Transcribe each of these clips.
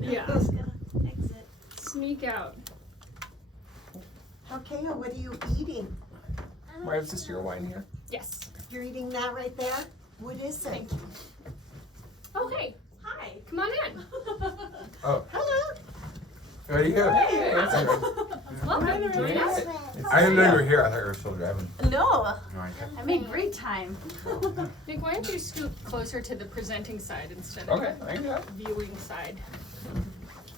Yeah. Just gonna exit. Sneak out. Okay, what are you eating? Why is this your wine here? Yes. You're eating that right there? What is it? Thank you. Oh, hey. Hi. Come on in. Oh, Hello. there you go. Hey. Welcome. Join us. I didn't know you were here. I thought you were still driving. No, Oh, okay. I made great time. Nick, why don't you scoot closer to the presenting side instead of Okay, I can do that. the viewing side?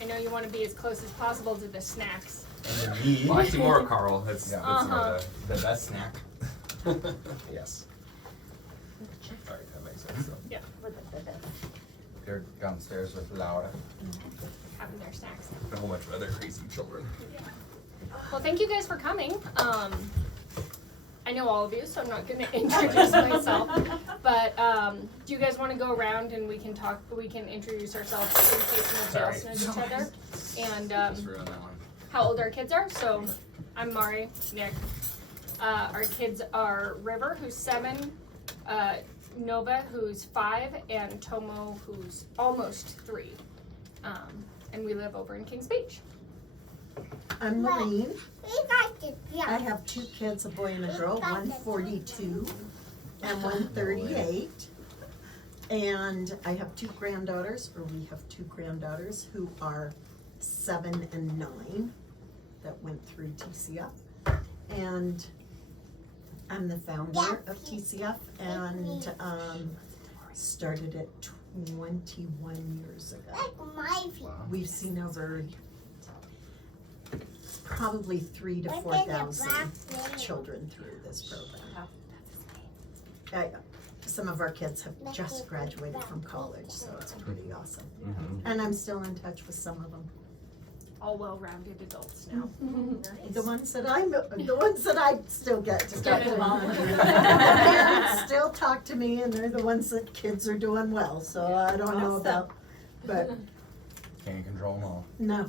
I know you want to be as close as possible to the snacks. And the meat. Well, actually more Carl. That's, Yeah. the best snack. Yes. Alright, that makes sense. So Yeah, they're downstairs with Laura having their snacks. and a whole bunch of other crazy children. Well, thank you guys for coming. I know all of you, so I'm not going to introduce myself. But do you guys want to go around and we can talk? We can introduce ourselves in case nobody else knows each other. And Just ruined that one. how old our kids are. So I'm Mari, Nick. Our kids are River, who's 7, Nova, who's 5, and Tomo, who's almost 3. And we live over in Kings Beach. I'm Maureen. I have 2 kids, a boy and a girl, one 42 and one 38. And I have 2 granddaughters, or we have 2 granddaughters who are 7 and 9 that went through TCF. And I'm the founder of TCF and started it 21 years ago. We've seen over probably 3,000 to 4,000 children through this program. Some of our kids have just graduated from college, so it's pretty awesome. And I'm still in touch with some of them. All well-rounded adults now. The ones that I still get to talk to. involved. Parents still talk to me, and they're the ones that kids are doing well. So I don't know about, but Can't control them all. no.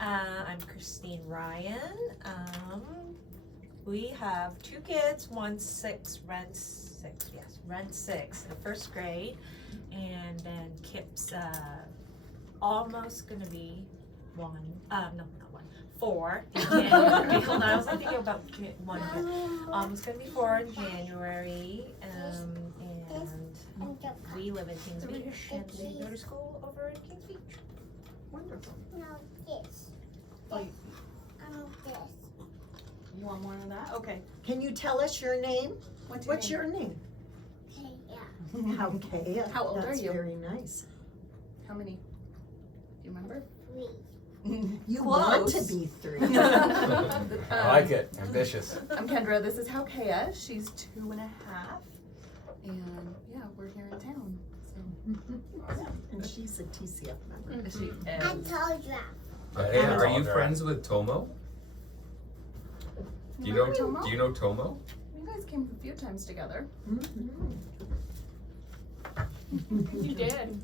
I'm Christine Ryan. We have 2 kids, one 6, Ren 6 in 1st grade, and then Kip's almost gonna be 4 in January. Hold on, I was thinking about 1, but almost gonna be 4 in January, and we live in Kings Beach, and they go to school over in Kings Beach. Wonderful. You want more of that? Okay. Can you tell us your name? What's your name? How Kaya. How old are That's you? very nice. How many? Do you remember? You Close. want to be 3. I like it. Ambitious. I'm Kendra. This is Haukea. She's 2.5. And yeah, we're here in town. So And she's a TCF member. she I is. told you. Hey, are you Yeah. friends with Tomo? Do you know Tomo? Do you know Tomo? You guys came a few times together. You did.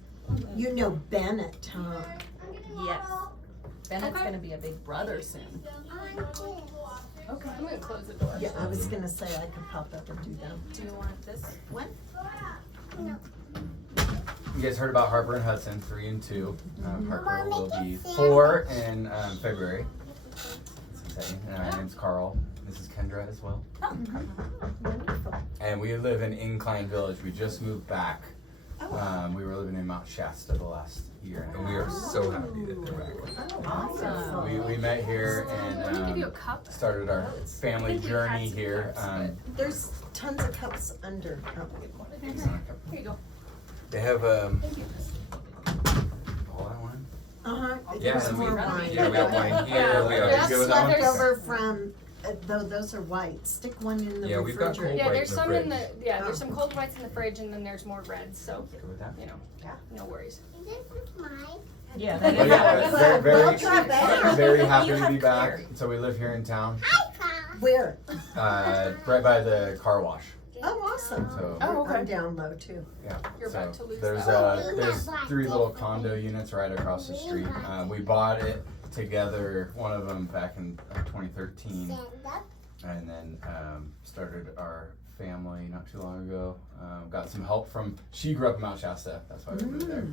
You know Bennett, huh? Yes. Bennett's Okay. gonna be a big brother soon. Okay. I'm gonna close the door. Yeah, I was gonna say I could pop up and do that. Do you want this one? You guys heard about Harper and Hudson, 3 and 2. Harper will be 4 in February. That's exciting. And my name's Carl. This is Kendra as well. Wonderful. And we live in Incline Village. We just moved back. We were living in Mount Shasta the last year. And we are so happy that they're back. Awesome. We met here Let me give you a and cup. started our family we've had journey some here. cups, There's tons of cups under. Here you go. They have all that one. Yeah, There's and we, more wine. yeah, we got wine here. We That's got good with that one? left over from, though those are white. Stick one in the Yeah, we've got refrigerator. Yeah, White there's in the some in the fridge. there's some cold whites in the fridge, and then there's more reds. So Good with that. you know, no worries. This is mine. Yeah, But that yeah, is. very, Well, try that. very happy You to have be back. clear. So we live here in town, Hi, Pa. Where? right by the car wash. Oh, awesome. So Oh, okay. I'm down low too. yeah. You're about to lose there's that. there's 3 little condo units right across the street. We bought it together, one of them back in 2013, Stand up. and then started our family not too long ago. Got some help from, she grew up in Mount Shasta, that's why we moved there.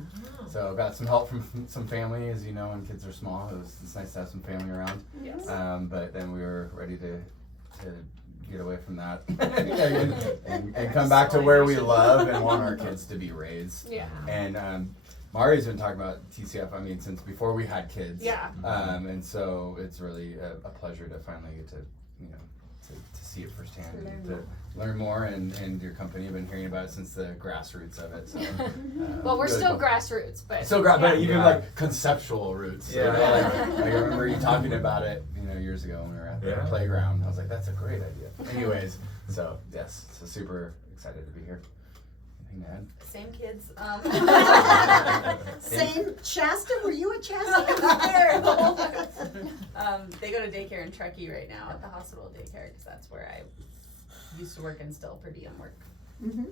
So got some help from some family, as you know, when kids are small, it's nice to have some family around. Yes. But then we were ready to get away from that and come back to where we love and want our kids to be raised. Yeah. And Mari's been talking about TCF, I mean, since before we had kids. Yeah. And so it's really a pleasure to finally get to, you know, to see it firsthand, and to learn more, and your company, I've been hearing about it since the grassroots of it. So, Well, we're really still cool. grassroots, but Still but even Yeah. like conceptual roots. Yeah. You know, like I remember you talking about it, you know, years ago when we were at the Yeah. playground. I was like, that's a great idea. Anyways, so yes, so super excited to be here. Anything to add? Same kids. Same, Shasta, were you at Shasta? They go to daycare in Truckee right now at the hospital daycare because that's where I used to work and still per diem work. Mhm.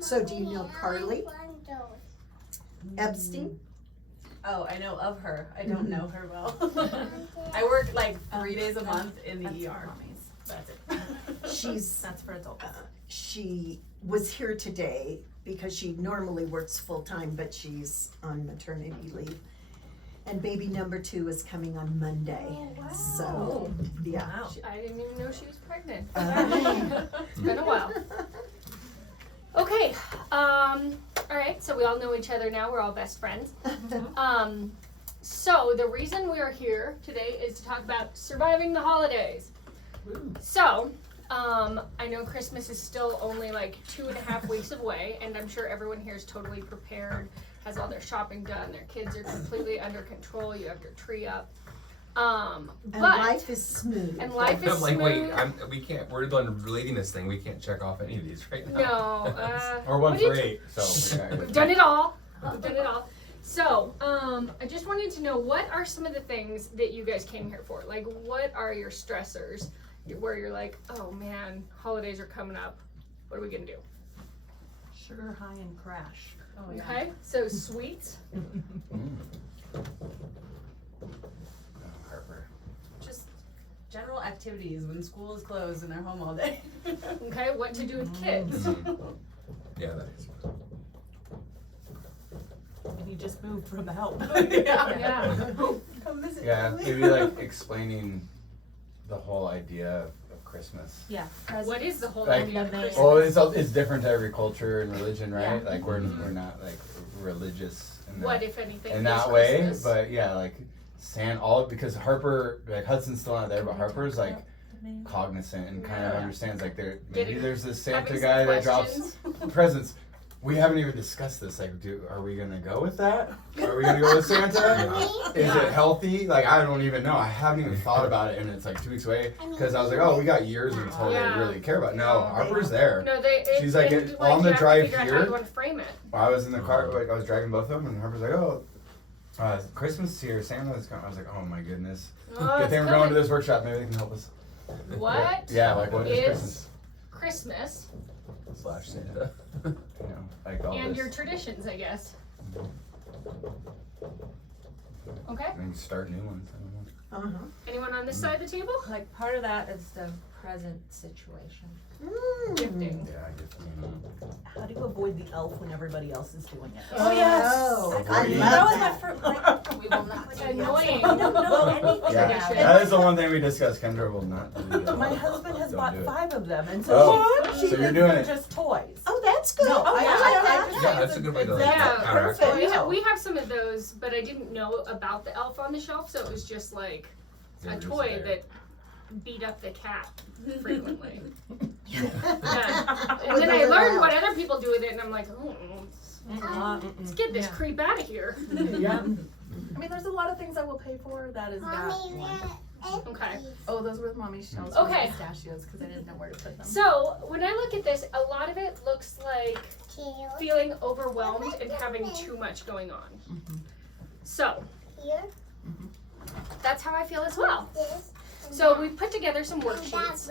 So do you know Carly Epstein? Oh, I know of her. I don't know her well. I work like 3 days a month in the ER. That's it. That's for adults. She was here today because she normally works full-time, but she's on maternity leave. And baby number 2 is coming on Monday, so, yeah. Wow. I didn't even know she was pregnant. Uh-huh. It's been a while. Okay, alright, so we all know each other now, we're all best friends. So the reason we are here today is to talk about surviving the holidays. So, I know Christmas is still only like 2.5 weeks away, and I'm sure everyone here is totally prepared, has all their shopping done, their kids are completely under control, you have your tree up. And But life is smooth. and life is I'm like, smooth. wait, we can't, we're done relating this thing, we can't check off any of these right now. No, Or one what do for you- 8. So We've done it all. We've done it all. So, I just wanted to know, what are some of the things that you guys came here for? Like, what are your stressors where you're like, oh man, holidays are coming up. What are we gonna do? Sugar high and crash. Oh, yeah. Okay, so sweets. Harper. Just general activities when school is closed and they're home all day. Okay, what to do with kids? Yeah, that is. And you just moved from the help. Yeah. Come visit. Yeah, maybe like explaining the whole idea of Christmas. Yeah. What is the whole Like, idea of Christmas? well, it's different to every culture and religion, right? Like we're not like religious in What, that, if anything, in is that way, Christmas? but yeah, like because Harper, like Hudson's still not there, but Harper's like cognizant and kind of understands like maybe there's this Santa Having some guy that drops questions. presents. We haven't even discussed this. Like, are we gonna go with that? Are we gonna go with Santa? Is it healthy? Like, I don't even know. I haven't even thought about it, and it's like 2 weeks away. Because I was like, oh, we got years until Yeah. they really care about it. No, Harper's there. No, She's like, and, on the you have to drive figure out how here- you want to frame it. I was in the car, like I was driving both of them, and Harper's like, oh, Christmas is here. Santa's coming. I was like, oh my goodness. Oh, Good it's thing we're going to coming. this workshop. Maybe they can help us. What? Yeah, like what is is Christmas? Christmas / Santa. You know, like all and this. your traditions, I guess. Okay. I mean, start new ones. I don't know. Uh-huh. Anyone on this side of the table? Like part of that is the present situation. Gifting. Yeah, I just, How do you avoid the elf when everybody else is doing it? Oh, yes. I Avoiding. love That was my that. first, like, we will not It's do the annoying. I don't know anything Yeah, about it. that is the one thing we discussed. Kendra will not do that. My husband has Don't bought do it. 5 of them, and so Oh, she so you're thinks doing they're it. just toys. Oh, that's good. No, I yeah, like I that. just Yeah, think that's it's a good way to it's Yeah. counteract perfect. that. We have some of those, but I didn't know about the elf on the shelf, so it was just like Yeah, a it is toy there. that beat up the cat frequently. Yeah. And With then the I little learned elf. what other people do with it, and I'm like, oh, let's get this Yeah. creep out of here. Yeah. I mean, there's a lot of things I will pay for. That is not one. Okay. Oh, those were with mommy's shells. Okay. For pistachios because I didn't know where to put them. So when I look at this, a lot of it looks like feeling overwhelmed and having too much going on. So that's how I feel as well. So we put together some worksheets,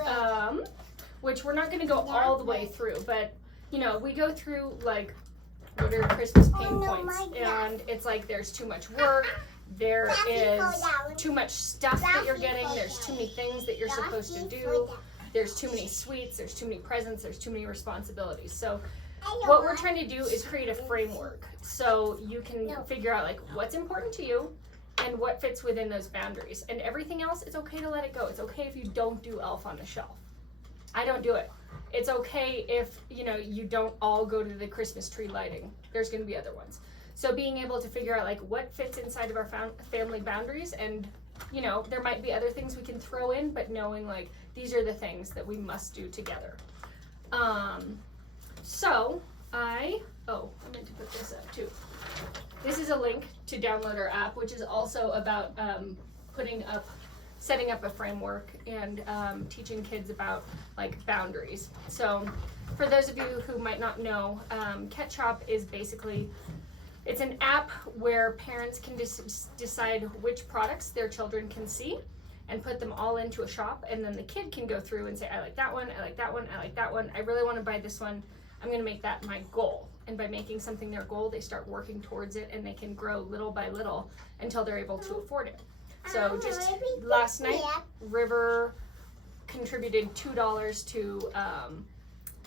which we're not going to go all the way through, but you know, we go through like what are Christmas pain points, and it's like there's too much work, there is too much stuff that you're getting, there's too many things that you're supposed to do. there's too many sweets, there's too many presents, there's too many responsibilities. So what we're trying to do is create a framework so you can figure out like what's important to you and what fits within those boundaries. And everything else, it's okay to let it go. It's okay if you don't do Elf on the Shelf. I don't do it. It's okay if, you know, you don't all go to the Christmas tree lighting. There's going to be other ones. So being able to figure out like what fits inside of our family boundaries, and you know, there might be other things we can throw in, but knowing like these are the things that we must do together. So I meant to put this up too. This is a link to download our app, which is also about setting up a framework and teaching kids about like boundaries. So for those of you who might not know, Ketchup is basically, it's an app where parents can decide which products their children can see and put them all into a shop, and then the kid can go through and say, I like that one, I like that one, I like that one, I really want to buy this one, I'm going to make that my goal. And by making something their goal, they start working towards it, and they can grow little by little until they're able to afford it. So just last night, River contributed $2 to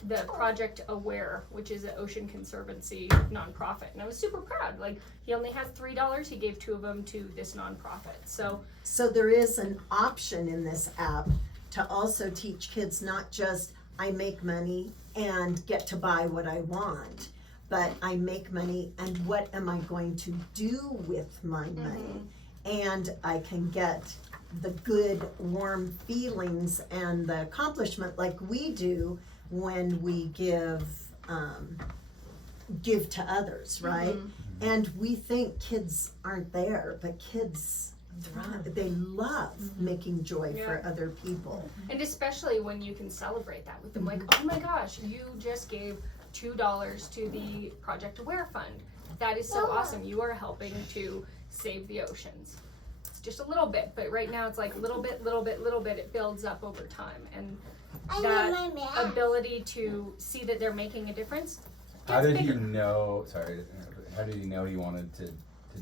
the Project Aware, which is an Ocean Conservancy nonprofit. And I was super proud. Like, he only has $3. He gave 2 of them to this nonprofit. So there is an option in this app to also teach kids not just I make money and get to buy what I want, but I make money and what am I going to do with my money? And I can get the good warm feelings and the accomplishment like we do when we give to others, right? And we think kids aren't there, but kids they love making joy for other people. And especially when you can celebrate that with them, like, oh my gosh, you just gave $2 to the Project Aware Fund. That is so awesome. You are helping to save the oceans. It's just a little bit, but right now it's like little bit, it builds up over time. And that ability to see that they're making a difference. How did you know, how did you know you wanted to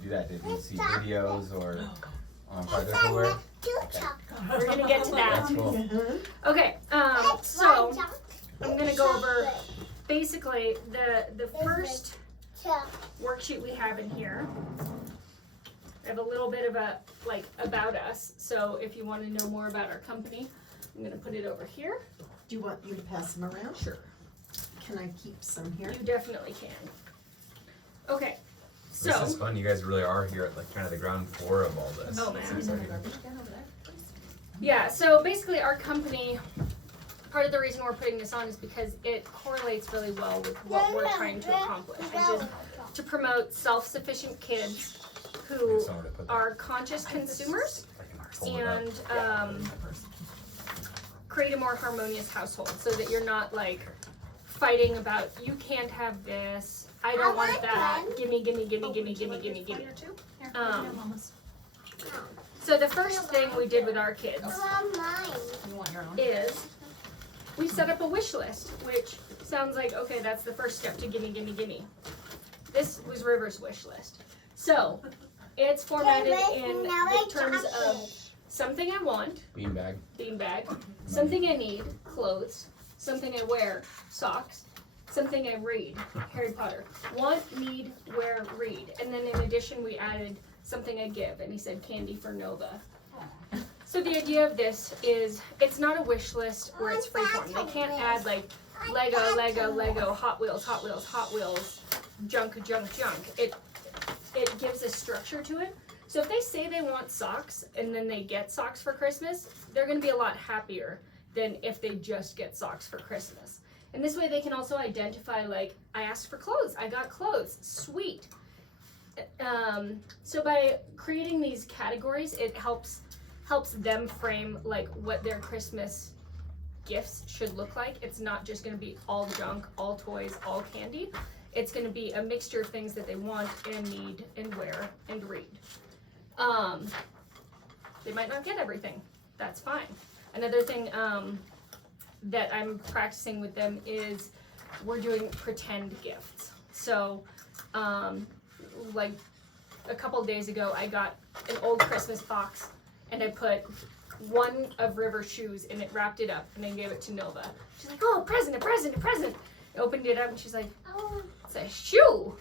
do that? Did you see videos or on Project Aware? We're gonna get to that. That's cool. Okay, so I'm gonna go over basically the first worksheet we have in here. I have a little bit of a like about us, so if you want to know more about our company, I'm gonna put it over here. Do you want me to pass them around? Sure. Can I keep some here? You definitely can. Okay, so This is fun. You guys really are here at like kind of the ground floor of all this. Oh, man. It's exciting. yeah, so basically our company, part of the reason we're putting this on is because it correlates really well with what we're trying to accomplish, which is to promote self-sufficient kids who are conscious consumers and create a more harmonious household so that you're not like fighting about you can't have this, I don't want that, gimme. So the first thing we did with our kids is we set up a wish list, which sounds like, okay, that's the first step to gimme. This was River's wish list. So it's formatted in the terms of something I want, beanbag, something I need, clothes, something I wear, socks, something I read, Harry Potter. Want, need, wear, read. And then in addition we added something I give, and he said candy for Nova. So the idea of this is it's not a wish list where it's freeform. They can't add like Lego, Hot Wheels, junk. It gives a structure to it. So if they say they want socks and then they get socks for Christmas, they're gonna be a lot happier than if they just get socks for Christmas. And this way they can also identify like, I asked for clothes, I got clothes, sweet. So by creating these categories, it helps them frame like what their Christmas gifts should look like. It's not just gonna be all junk, all toys, all candy. It's gonna be a mixture of things that they want and need and wear and read. They might not get everything, that's fine. Another thing that I'm practicing with them is we're doing pretend gifts. So like a couple days ago I got an old Christmas box and I put one of River's shoes and it wrapped it up and then gave it to Nova. She's like, oh, a present, a present, a present. I opened it up and she's like, oh, it's a shoe.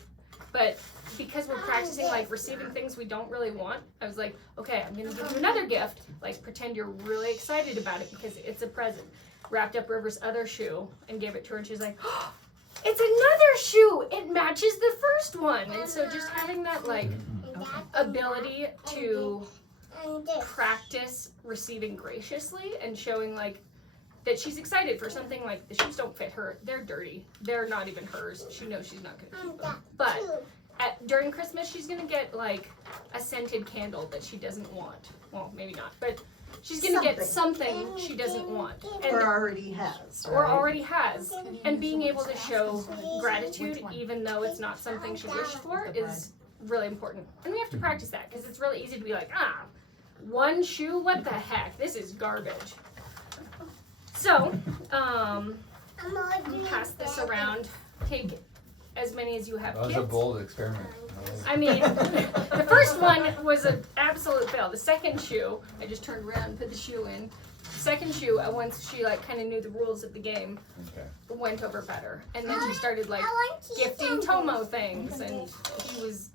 But because we're practicing like receiving things we don't really want, I was like, okay, I'm gonna give you another gift. Like pretend you're really excited about it because it's a present. Wrapped up River's other shoe and gave it to her and she's like, oh, it's another shoe. It matches the first one. And so just having that like ability to practice receiving graciously and showing like that she's excited for something. Like the shoes don't fit her, they're dirty, they're not even hers, she knows she's not gonna keep them, but during Christmas she's gonna get like a scented candle that she doesn't want. Well, maybe not, but she's gonna get something she doesn't want Or already has. or right? already has, and being able to show gratitude even though it's not something she wished for is really important. And we have to practice that because it's really easy to be like, one shoe, what the heck, this is garbage. So, pass this around, take as many as you have That was kids. a bold experiment. I mean, the first one was an absolute fail. The second shoe, I just turned around and put the shoe in. Second shoe, once she like kind of knew the rules of the game, Okay. went over better. And then she started like gifting Tomo things, and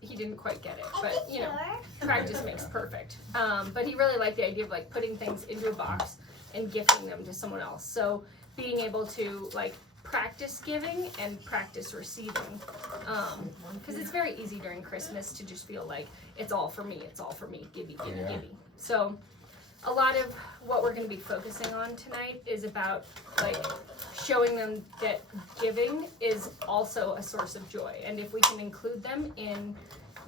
he didn't quite get it, but you know, practice makes perfect. But he really liked the idea of like putting things into a box and gifting them to someone else. So being able to like practice giving and practice receiving, because it's very easy during Christmas to just feel like it's all for me, gibby, Yeah. gibby. So a lot of what we're going to be focusing on tonight is about like showing them that giving is also a source of joy, and if we can include them in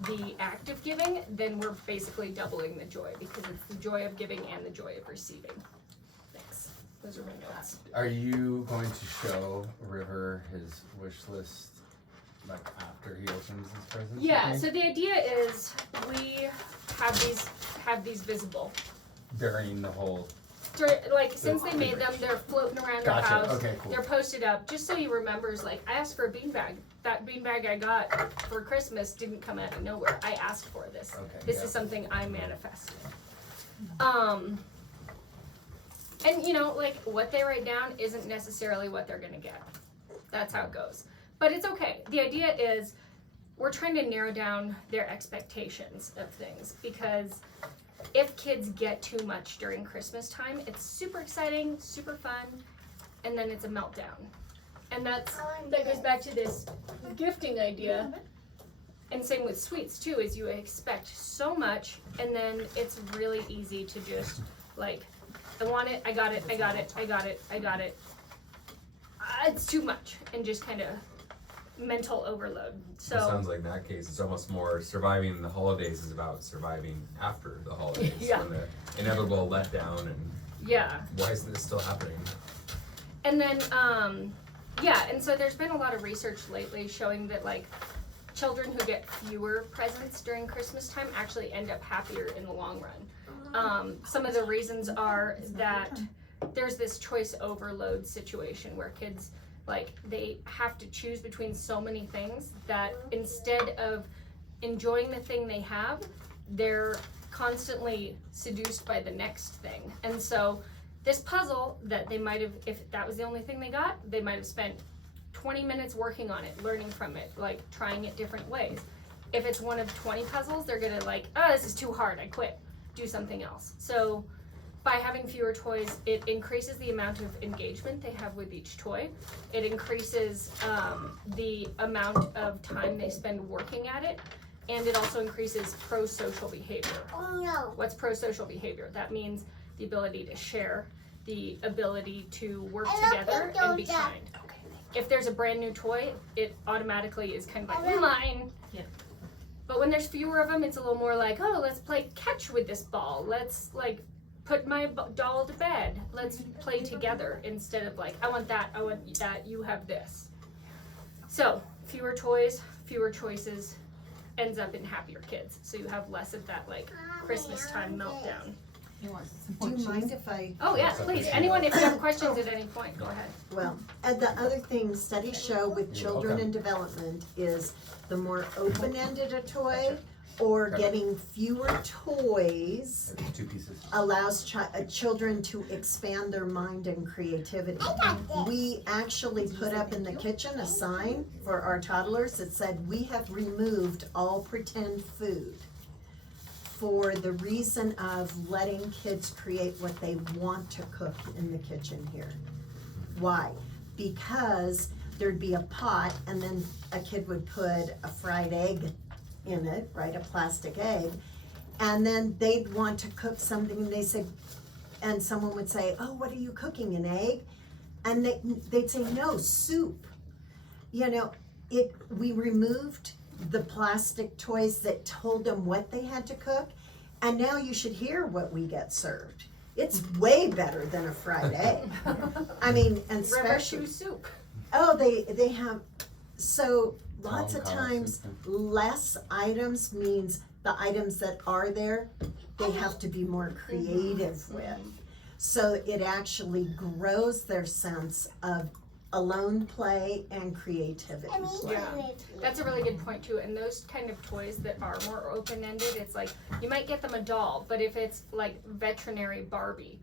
the act of giving, then we're basically doubling the joy, because it's the joy of giving and the joy of receiving. Thanks. Those are my notes. Are you going to show River his wish list like after he opens his presents? Yeah, so the idea is we have these visible. During the whole. Like since they made them, they're floating around the Gotcha. house. Okay, cool. They're posted up just so he remembers. Like I asked for a beanbag. That beanbag I got for Christmas didn't come out of nowhere. I asked for this. Okay, This yeah. is something I manifested. And you know, like what they write down isn't necessarily what they're gonna get. That's how it goes. But it's okay. The idea is we're trying to narrow down their expectations of things, because if kids get too much during Christmas time, it's super exciting, super fun, and then it's a meltdown. And that goes back to this gifting idea. And same with sweets too, is you expect so much, and then it's really easy to just like, I want it, I got it, I got it, I got it, I got it. It's too much, and just kind of mental overload. So It sounds like in that case, it's almost more surviving the holidays is about surviving after the holidays. Yeah. When the inevitable letdown and yeah. why isn't this still happening? And then, yeah, and so there's been a lot of research lately showing that like children who get fewer presents during Christmas time actually end up happier in the long run. Some of the reasons are that there's this choice overload situation where kids, like, they have to choose between so many things that instead of enjoying the thing they have, they're constantly seduced by the next thing. And so this puzzle that they might have, if that was the only thing they got, they might have spent 20 minutes working on it, learning from it, like trying it different ways. If it's one of 20 puzzles, they're gonna like, oh, this is too hard, I quit, do something else. So by having fewer toys, it increases the amount of engagement they have with each toy. It increases the amount of time they spend working at it, and it also increases pro-social behavior. Oh no. What's pro-social behavior? That means the ability to share, the ability to work together and be kind. If there's a brand new toy, it automatically is kind of like, mine. Yeah. But when there's fewer of them, it's a little more like, oh, let's play catch with this ball. Let's like put my doll to bed. Let's play together instead of like, I want that, you have this. So fewer toys, fewer choices ends up in happier kids. So you have less of that like Christmas time meltdown. Do you mind if I, Oh yes, please. Anyone, if you have questions at any point, go ahead. well, and the other thing studies show with children in development is the more open-ended a toy, or Okay. getting fewer toys Two pieces. allows children to expand their mind and creativity. We actually put up in the kitchen a sign for our toddlers that said, "We have removed all pretend food," for the reason of letting kids create what they want to cook in the kitchen here. Why? Because there'd be a pot and then a kid would put a fried egg in it, right, a plastic egg, and then they'd want to cook something and they said, and someone would say, "Oh, what are you cooking, an egg?" And they'd say, "No, soup." You know, we removed the plastic toys that told them what they had to cook, and now you should hear what we get served. It's way better than a fried egg. I mean, and River especially, shoe soup. oh, they have, so lots of Tom times, Collins. less items means the items that are there, they have to be more creative with. So it actually grows their sense of alone play and creativity. Yeah. That's a really good point too. And those kind of toys that are more open-ended, it's like you might get them a doll, but if it's like veterinary Barbie,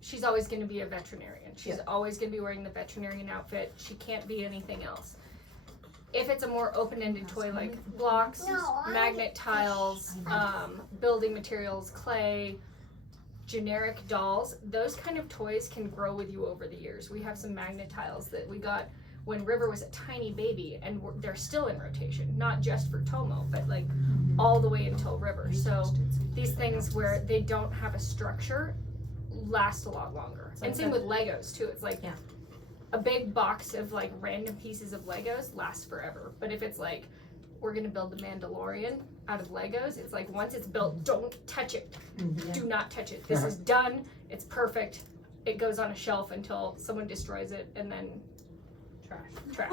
she's always going to be a veterinarian. She's always going to be wearing the veterinarian outfit. She can't be anything else. If it's a more open-ended toy like blocks, magnet tiles, building materials, clay, generic dolls, those kind of toys can grow with you over the years. We have some magnet tiles that we got when River was a tiny baby, and they're still in rotation, not just for Tomo, but like all the way until River. So these things where they don't have a structure last a lot longer. And same with Legos too. It's like a big box of like random pieces of Legos lasts forever. But if it's like, we're gonna build the Mandalorian out of Legos, it's like once it's built, don't touch it. Do not touch it. This is done. It's perfect. It goes on a shelf until someone destroys it, and then trash.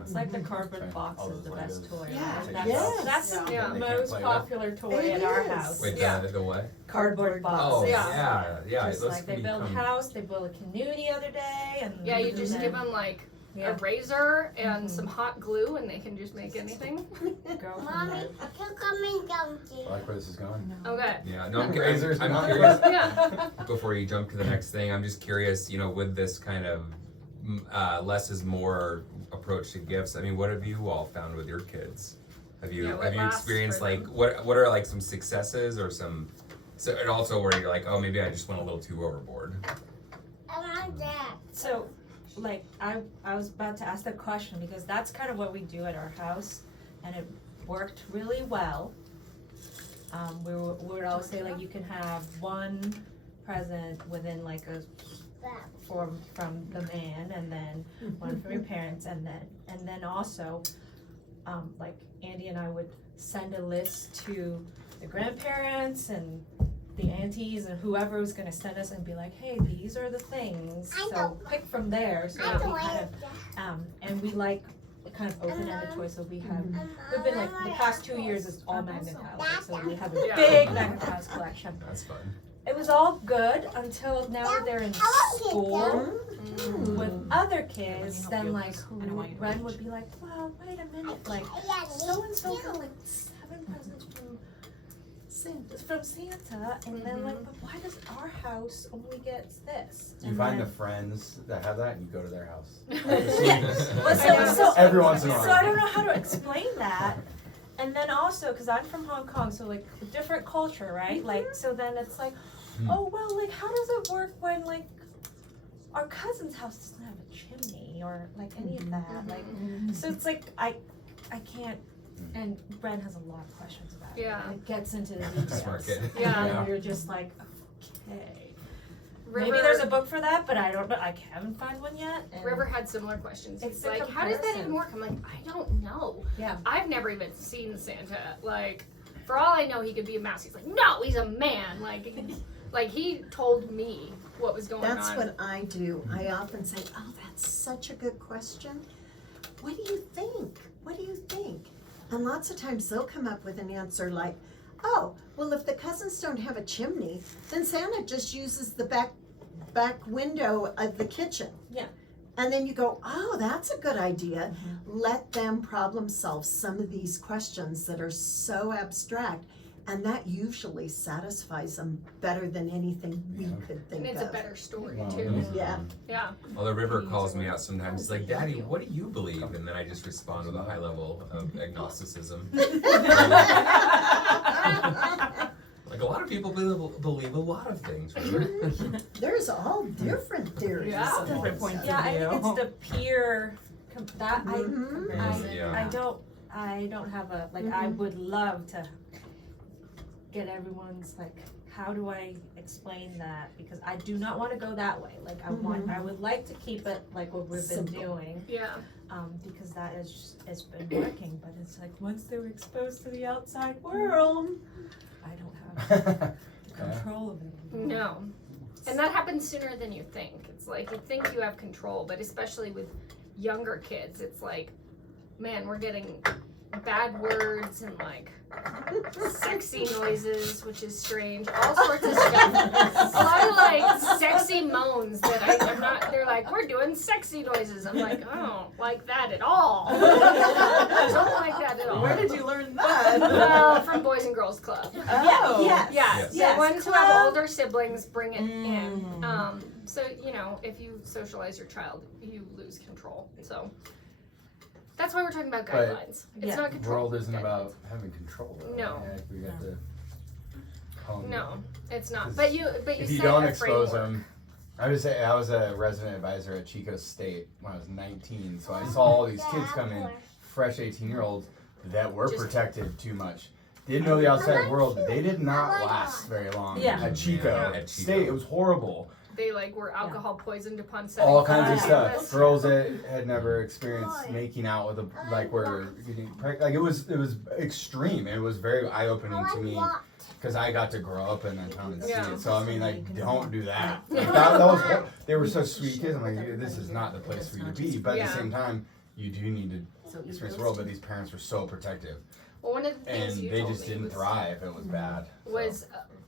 It's like the cardboard Right. box All is the those best Legos. toy. Yeah. Right? That's, Yes. that's Yeah. the Yeah. They can't most play with. popular toy It at our is. house. Wait, Yeah. the what? Cardboard box. Oh, Yeah. yeah. Just those like they can build a become- house, they build a canoe the other day, and Yeah, you just and give then them like Yeah. a razor and some hot glue, and they can just make anything. go from Mommy, there. you're coming down I like where this is going. Okay. Yeah, no, Razors I'm and curious. Yeah. Before you jump to the next thing, I'm just curious, with this kind of less is more approach to gifts. I mean, what have you all found with your kids? Have you Yeah, what have you lasts experienced for like them? what are like some successes or some and also where you're like, oh, maybe I just went a little too overboard. I want that. So, like, I was about to ask that question because that's kind of what we do at our house, and it worked really well. We would always say like you can have one present within like a form from the man, and then one from your parents, and then also, like Andy and I would send a list to the grandparents and the aunties and whoever was gonna send us and be like, hey, these are the things, so pick from there, so that we kind of, and we like kind of open-ended toys, so we have, we've been like, the past 2 years is all magnet tiles, so we have a Yeah. big magnet tiles collection. That's fun. It was all good until now that they're in school with other kids, then like, Ren would be like, well, wait a minute, like, so-and-so got like 7 presents from Santa, and then like, but why does our house only get this? You And find then- the friends that have that and you go to their house. Well, so Every once in a while. So I don't know how to explain that. And then also, because I'm from Hong Kong, so like a different culture, right? Like, so then it's like, oh, well, like, how does it work when like our cousin's house doesn't have a chimney or like any of that? Like, so it's like, I can't, and Bren has a lot of questions about it. Yeah. It gets into the details. Smart kid. Yeah. And you're just like, okay. River, Maybe there's a book for that, but I don't know. I haven't found one yet. And River had similar questions. It's He's the like, how does that comparison. even work? I'm like, I don't know. Yeah. I've never even seen Santa. Like, for all I know, he could be a mouse. He's like, no, he's a man. Like he told me what was going That's on. what I do. I often say, oh, that's such a good question. What do you think? What do you think? And lots of times they'll come up with an answer like, oh, well, if the cousins don't have a chimney, then Santa just uses the back window of the kitchen. Yeah. And then you go, oh, that's a good idea. Let them problem solve some of these questions that are so abstract. And that usually satisfies them better than anything we could And think it's a of. better story Wow. too. Yeah. Yeah. Well, the river calls me out sometimes. He's like, Daddy, what do you believe? And then I just respond with a high level of agnosticism. Like a lot of people believe a lot of things, River. There's all different theories. Yeah. of Different all points stuff. Yeah, I think it's the peer, that Mhm. Yeah. I don't have a, like, I would love to get everyone's, like, how do I explain that? Because I do not wanna go that way, like, I would like to keep it like what we've been Simple. doing, Yeah. because that is, it's been working, but it's like, once they're exposed to the outside world, I don't have the control of it anymore. No. And that happens sooner than you think. It's like you think you have control, but especially with younger kids, it's like, man, we're getting bad words and like sexy noises, which is strange. All sorts of stuff. A lot of like sexy moans that I'm not, they're like, we're doing sexy noises. I'm like, I don't like that at all. I don't like that at all. Where did you learn that? Well, from Boys and Girls Club. Oh. Yeah. Yeah, Yes. the Yes, ones who club. have older siblings bring it in. Mm. So, you know, if you socialize your child, you lose control. So that's why we're talking about But- guidelines. It's Yeah. not The control. world isn't guidelines. about having control though. No. Yeah, we got to No, it's not. 'Cause But you if you set don't a expose framework. them, I was a resident advisor at Chico State when I was 19, so I saw all these kids come in, fresh 18-year-olds that were Just- protected too much. Didn't know the outside world. They did not last very long Yeah. at Chico Yeah, at Chico. State. It was horrible. They like were alcohol poisoned upon setting All foot on kinds of campus. stuff. Girls that had never experienced making out with a were getting pregnant. Like it was extreme. It was very eye opening to me. Because I got to grow up in that town and see Yeah. it. So I mean, like, don't do that. Like, that was they were such sweet kids. I'm like, this is not the place for you to be. But at the Yeah. same time, you do need to experience the world. But these parents were so protective, Well, one of the things and you they told just me didn't was, thrive. It was bad. was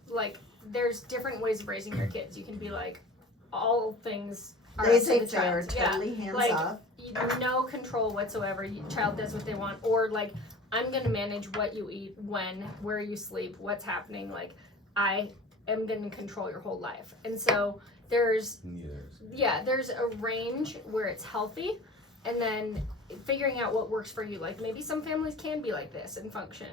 like there's different ways of raising your kids. You can be like all things are up to the Laissez-faire, child. Yeah. totally hands Like, off. No control whatsoever. Child does what they want, or like I'm gonna manage what you eat, when, where you sleep, what's happening. Like I am gonna control your whole life, and so there's a range where it's healthy, and then figuring out what works for you. Like maybe some families can be like this and function,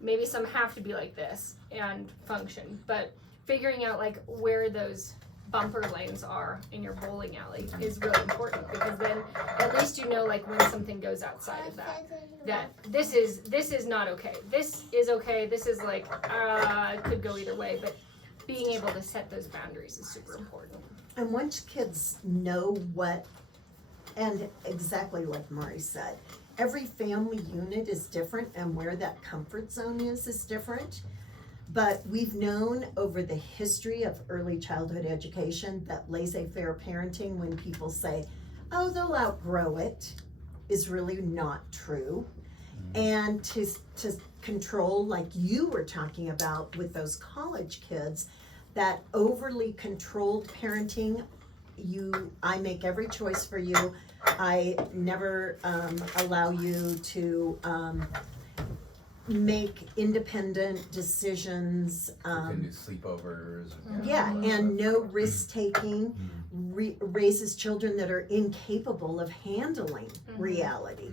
maybe some have to be like this and function. But figuring out like where those bumper lanes are in your bowling alley is really important, because then at least you know like when something goes outside of that this is not okay, this is okay, this is like it could go either way. But being able to set those boundaries is super important. And once kids know what, and exactly like Mari said, every family unit is different, and where that comfort zone is different. But we've known over the history of early childhood education that laissez-faire parenting, when people say, oh, they'll outgrow it, is really not true. And to control, like you were talking about with those college kids, that overly controlled parenting, I make every choice for you. I never allow you to make independent decisions. You can do sleepovers. Yeah, and no risk taking raises children that are incapable of handling reality.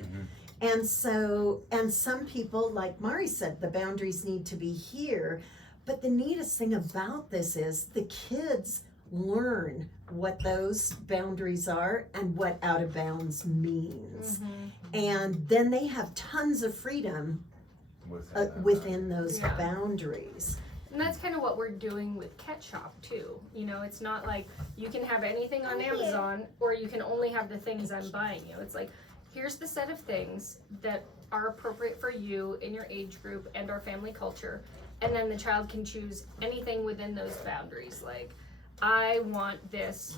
And some people, like Mari said, the boundaries need to be here. But the neatest thing about this is the kids learn what those boundaries are and what out of bounds means. And then they have tons of freedom within those boundaries. And that's kind of what we're doing with Ket Shop too. You know, it's not like you can have anything on Amazon or you can only have the things I'm buying you. It's like, here's the set of things that are appropriate for you in your age group and our family culture. And then the child can choose anything within those boundaries. Like, I want this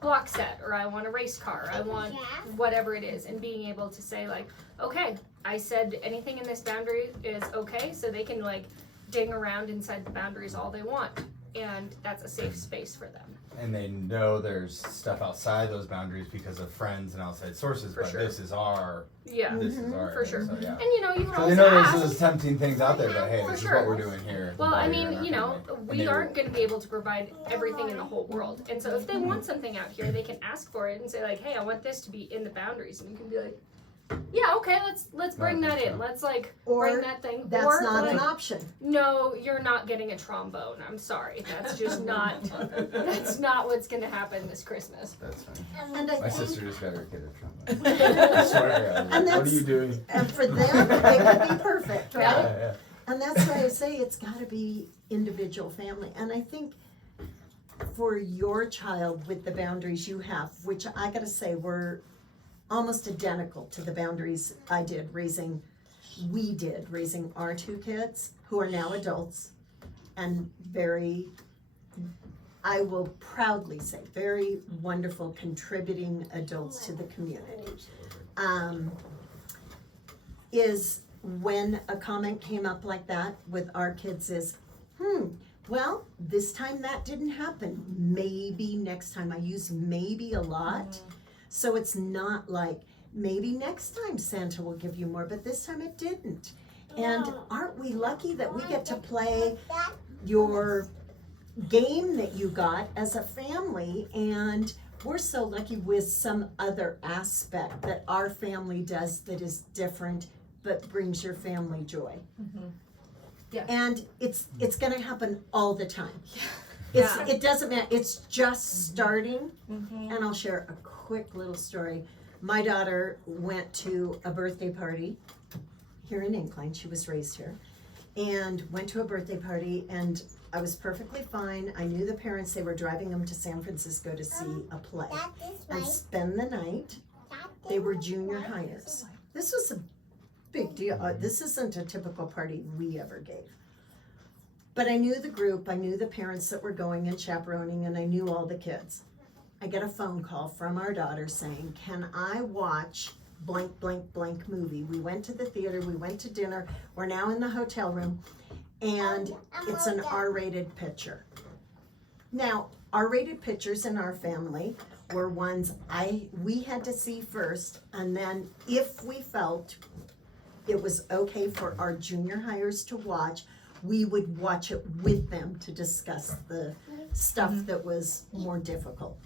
block set, or I want a race car, I want whatever it is. And being able to say like, okay, I said anything in this boundary is okay, so they can like ding around inside the boundaries all they want. and that's a safe space for them. And they know there's stuff outside those boundaries because of friends and outside sources, For but sure. this is our Yeah. this is our For sure. So, yeah. And you know, you can So they always know ask. there's tempting things out there, but hey, For this sure. is what we're doing here. Well, I While you're in mean, our you know, family. And we they aren't will. going to be able to provide everything in the whole world. And so if they want something out here, they can ask for it and say like, "Hey, I want this to be in the boundaries." And you can be like, "Yeah, okay, let's bring that in. Let's like bring Or that thing." that's or not like, an option. no, you're not getting a trombone. I'm sorry. That's just not that's not what's going to happen this Christmas. That's funny. And I My think, sister just got her kid a trombone. I swear to God. And What are that's- you doing? and for them, it could be perfect, right? Yeah. And that's why I say it's gotta be individual family. And I think for your child with the boundaries you have, which I gotta say were almost identical to the boundaries we did raising our two kids, who are now adults and very, I will proudly say, very wonderful contributing adults to the community. Is when a comment came up like that with our kids is, well, this time that didn't happen. Maybe next time. I use maybe a lot. So it's not like, maybe next time Santa will give you more, but this time it didn't. And aren't we lucky that we get to play your game that you got as a family? And we're so lucky with some other aspect that our family does that is different but brings your family joy. Yeah. And it's gonna happen all the time. Yeah. It doesn't matter, it's just starting. And I'll share a quick little story. My daughter went to a birthday party here in Incline, she was raised here, and went to a birthday party, and I was perfectly fine. I knew the parents, they were driving them to San Francisco to see a play and spend the night. They were junior hires. This was a big deal. This isn't a typical party we ever gave. But I knew the group, I knew the parents that were going and chaperoning, and I knew all the kids. I get a phone call from our daughter saying, "Can I watch blank, blank, blank movie?" We went to the theater, we went to dinner, we're now in the hotel room, and it's an R-rated picture. Now, R-rated pictures in our family were ones we had to see first, and then if we felt it was okay for our junior hires to watch, we would watch it with them to discuss the stuff that was more difficult.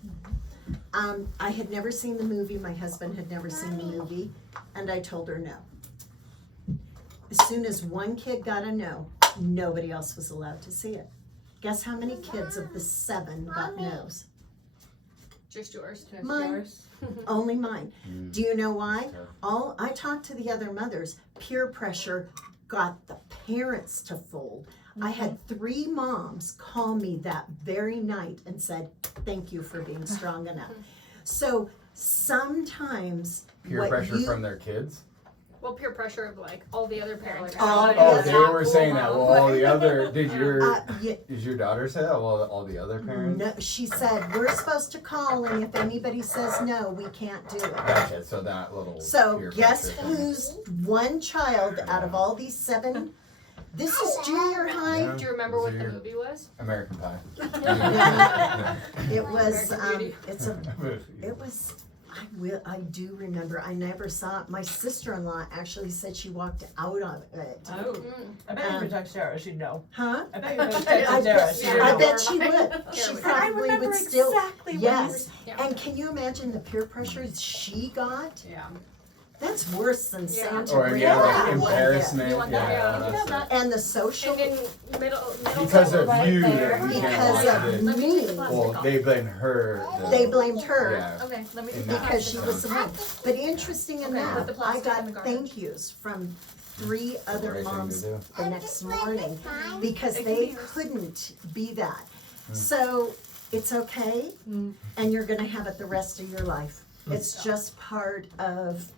I had never seen the movie, my husband had never seen the movie, and I told her no. As soon as one kid got a no, nobody else was allowed to see it. Guess how many kids of the 7 got no's? Just yours. Mine. Only mine. Do you know why? I talked to the other mothers. Peer pressure got the parents to fold. I had 3 moms call me that very night and said, "Thank you for being strong enough." So sometimes Peer what pressure you, from their kids? Well, peer pressure of like all the other parents. All the Oh, other- they were saying that. Well, all the other, did yeah, your daughter say that? Well, all the other parents? no, she said, "We're supposed to call, and if anybody says no, we can't do it." Gotcha, so that little So peer guess pressure. who's one child out of all these 7? This is junior high. Yeah. Do you remember what the Zero. movie was? American Pie. It was, American Beauty. it was, I do remember, I never saw it. My sister-in-law actually said she walked out of it. Oh, I bet you could touch Sarah, she'd know. Huh? I bet you could I touch Sarah, bet, she'd I know. bet she would. She Sarah would. probably would still, exactly yes. Yeah. And can you imagine the peer pressure she got? Yeah. That's worse than Yeah. Santa. Or really yeah, like got. embarrassment. You want that? Yeah, Yeah. that's Yeah. it. And the social, And in middle Because of right you there. that we can't because watch of it. me, Well, they blame her. they blamed her. Yeah. Okay, let me And just. Because she was the one. But interesting Okay, enough, put the I plastic in the got garbage. thank yous from 3 other Right thing to moms do. the next morning because It can they be yours. couldn't be that. So it's okay, and you're gonna have it the rest of your life. It's just part of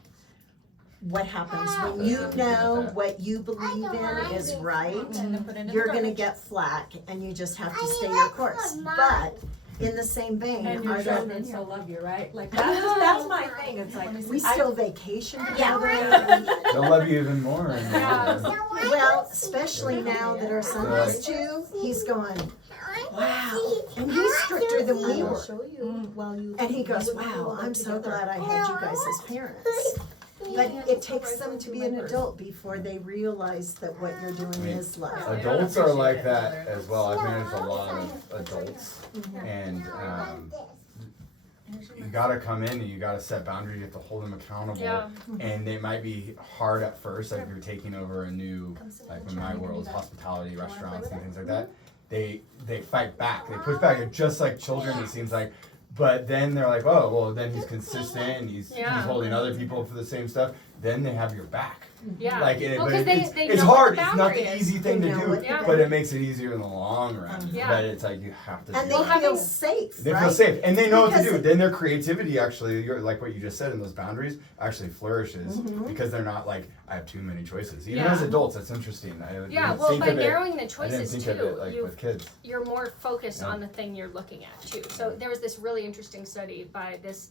what happens when you know what you believe in is right. And then put it in the You're gonna garbage. get flack, and you just have to stay your course. But in the same vein, And your are children the, still love you, right? Like that's my thing. It's like we still vacation together. They'll love you even more. Yeah. Well, especially now that our son is 2, he's going, wow, and he's stricter than we were. And he goes, wow, I'm so glad I had you guys as parents. But it takes them to be an adult before they realize that what you're doing is love. Adults are like that as well. I've managed a lot of adults, and you gotta come in and you gotta set boundaries. You have to hold them accountable, Yeah. and it might be hard at first. Like you're taking over a new, like in my world, hospitality, restaurants, and things like that. They fight back. They push back. Just like children, it seems like. But then they're like, oh, well, then he's consistent, and he's holding other people for the same stuff. Then they have your back. Yeah. Like Well, but 'cause they it's know what hard. the It's not boundary the is. easy thing to They know do, what the but it makes it easier in the long run. Yeah. But it's like you have to. And do they it. feel safe, They right? feel safe, and they know what to Because do. Then their creativity actually, like what you just said, in those boundaries actually flourishes because they're not like, I have too many choices. Even Yeah. as adults, that's interesting. I Yeah, didn't well, think by of it- narrowing the I didn't choices think too, of it like you with kids. you're more focused Yeah. on the thing you're looking at too. So there was this really interesting study by this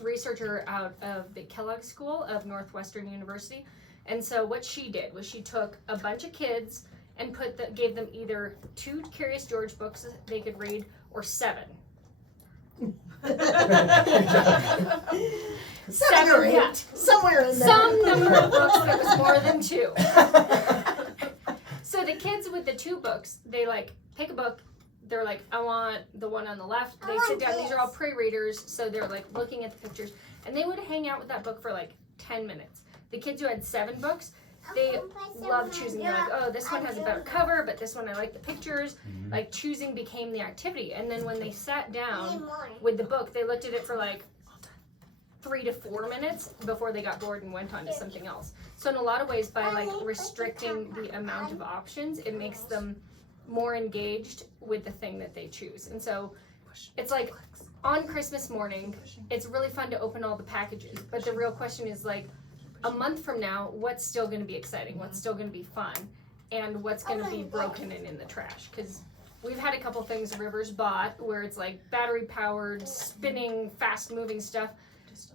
researcher out of the Kellogg School of Northwestern University. And so what she did was she took a bunch of kids and gave them either 2 Curious George books they could read or 7. 7 or 8, yeah. somewhere in there. Some number of books that was more than 2. So the kids with the 2 books, they like pick a book. They're like, I want the one on the left. They sit down. These are all pre-readers, so they're like looking at the pictures, and they would hang out with that book for like 10 minutes. The kids who had 7 books, they love choosing. They're like, oh, this one has a better cover, but this one I like the pictures. Like choosing became the activity, and then when they sat down with the book, they looked at it for like 3 to 4 minutes before they got bored and went on to something else. So in a lot of ways, by like restricting the amount of options, it makes them more engaged with the thing that they choose. And so it's like on Christmas morning, it's really fun to open all the packages, but the real question is like, a month from now, what's still going to be exciting? What's still going to be fun? And what's going to be broken and in the trash? Because we've had a couple things Rivers bought where it's like battery powered, spinning, fast moving stuff.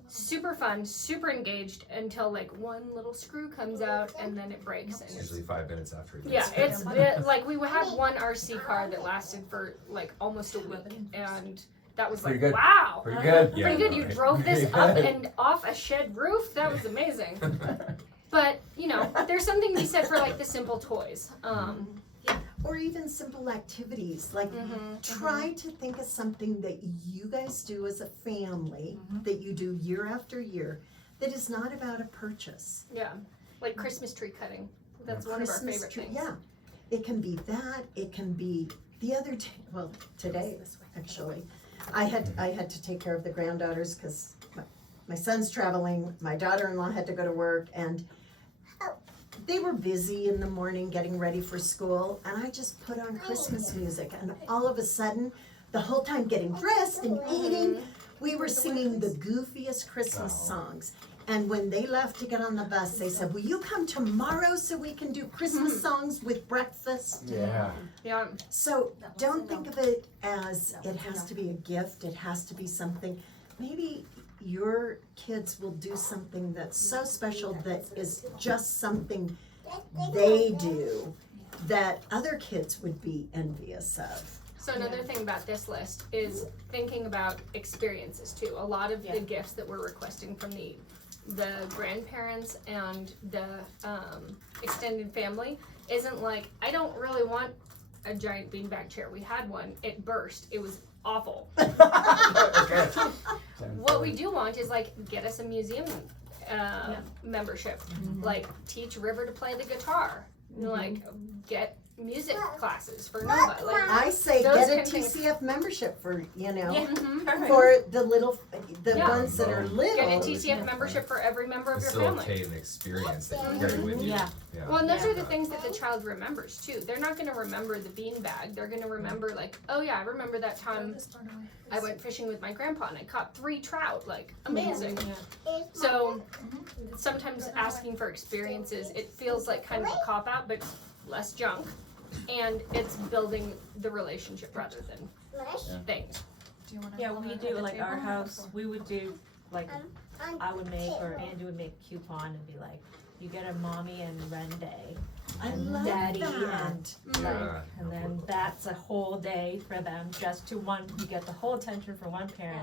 Super fun, super engaged until like one little screw comes out and then it breaks. And It's usually 5 minutes after. yeah, it's like we had one RC car that lasted for like almost a week, and that was Pretty like, good. wow. Pretty good. Yeah, Pretty good. You right. drove this up and off a shed roof. That was amazing. But you know, there's something to be said for like the simple toys. Or even simple activities, like try to think of something that you guys do as a family, that you do year after year, that is not about a purchase. Yeah, like Christmas tree cutting. That's one of our Christmas favorite tree, things. yeah. It can be that, it can be the other day, well, today, actually. I had to take care of the granddaughters because my son's traveling, my daughter-in-law had to go to work, and they were busy in the morning getting ready for school, and I just put on Christmas music, and all of a sudden, the whole time getting dressed and eating, we were singing the goofiest Christmas songs. And when they left to get on the bus, they said, will you come tomorrow so we can do Christmas songs with breakfast? Yeah. Yeah. So don't think of it as it has to be a gift, it has to be something. Maybe your kids will do something that's so special that is just something they do that other kids would be envious of. So another thing about this list is thinking about experiences too. A lot of the gifts that we're requesting from the grandparents and the extended family isn't like, I don't really want a giant beanbag chair. We had one, it burst, it was awful. What we do want is like, get us a museum membership, like teach River to play the guitar, like get music classes for Nova. Like I say those get a kind of things. TCF membership for, you know, Mhm. for the little, the Yeah. ones that are little. Get a TCF membership for every member of your family. Facilitate an experience that you carry with you. Yeah. Well, and those are the things that the child remembers too. They're not going to remember the beanbag. They're going to remember like, oh yeah, I remember that time I went fishing with my grandpa and I caught 3 trout. Like, amazing. So sometimes asking for experiences, it feels like kind of a cop out, but less junk, and it's building the relationship rather than things. Do you wanna Yeah, hold we it at do, the like our table? house, we would do, like, I would make, or Andy would make a coupon and be like, you get a mommy and Ren day. I and love daddy that. and Yeah. and then that's a whole day for them, just to one, you get the whole attention for one parent,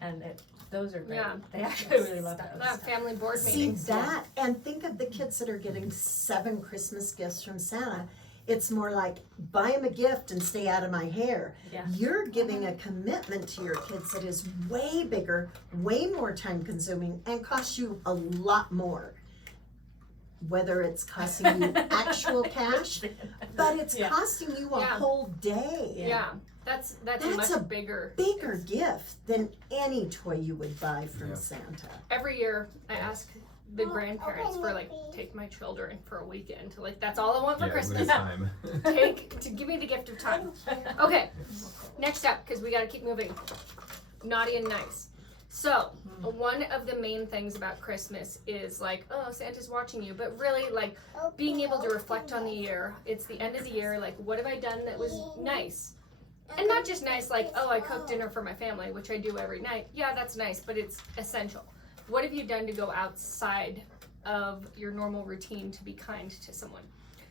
and those are great. Yeah. They actually really love those. That family board See meetings. that, and think of the kids that are getting 7 Christmas gifts from Santa. It's more like, buy them a gift and stay out of my hair. Yeah. You're giving a commitment to your kids that is way bigger, way more time consuming, and costs you a lot more. Whether it's costing you actual cash, but it's Yeah. costing you a Yeah. whole day. Yeah, that's That's much a bigger. Bigger gift than any toy you would buy from Yeah. Santa. Every year I ask the grandparents for like, take my children for a weekend to like, that's all I want for Yeah, Christmas. with time. To give me the gift of time. Okay, next up, because we gotta keep moving. Naughty and nice. So, one of the main things about Christmas is like, oh, Santa's watching you, but really like being able to reflect on the year. It's the end of the year, like what have I done that was nice? And not just nice like, oh, I cooked dinner for my family, which I do every night. Yeah, that's nice, but it's essential. What have you done to go outside of your normal routine to be kind to someone?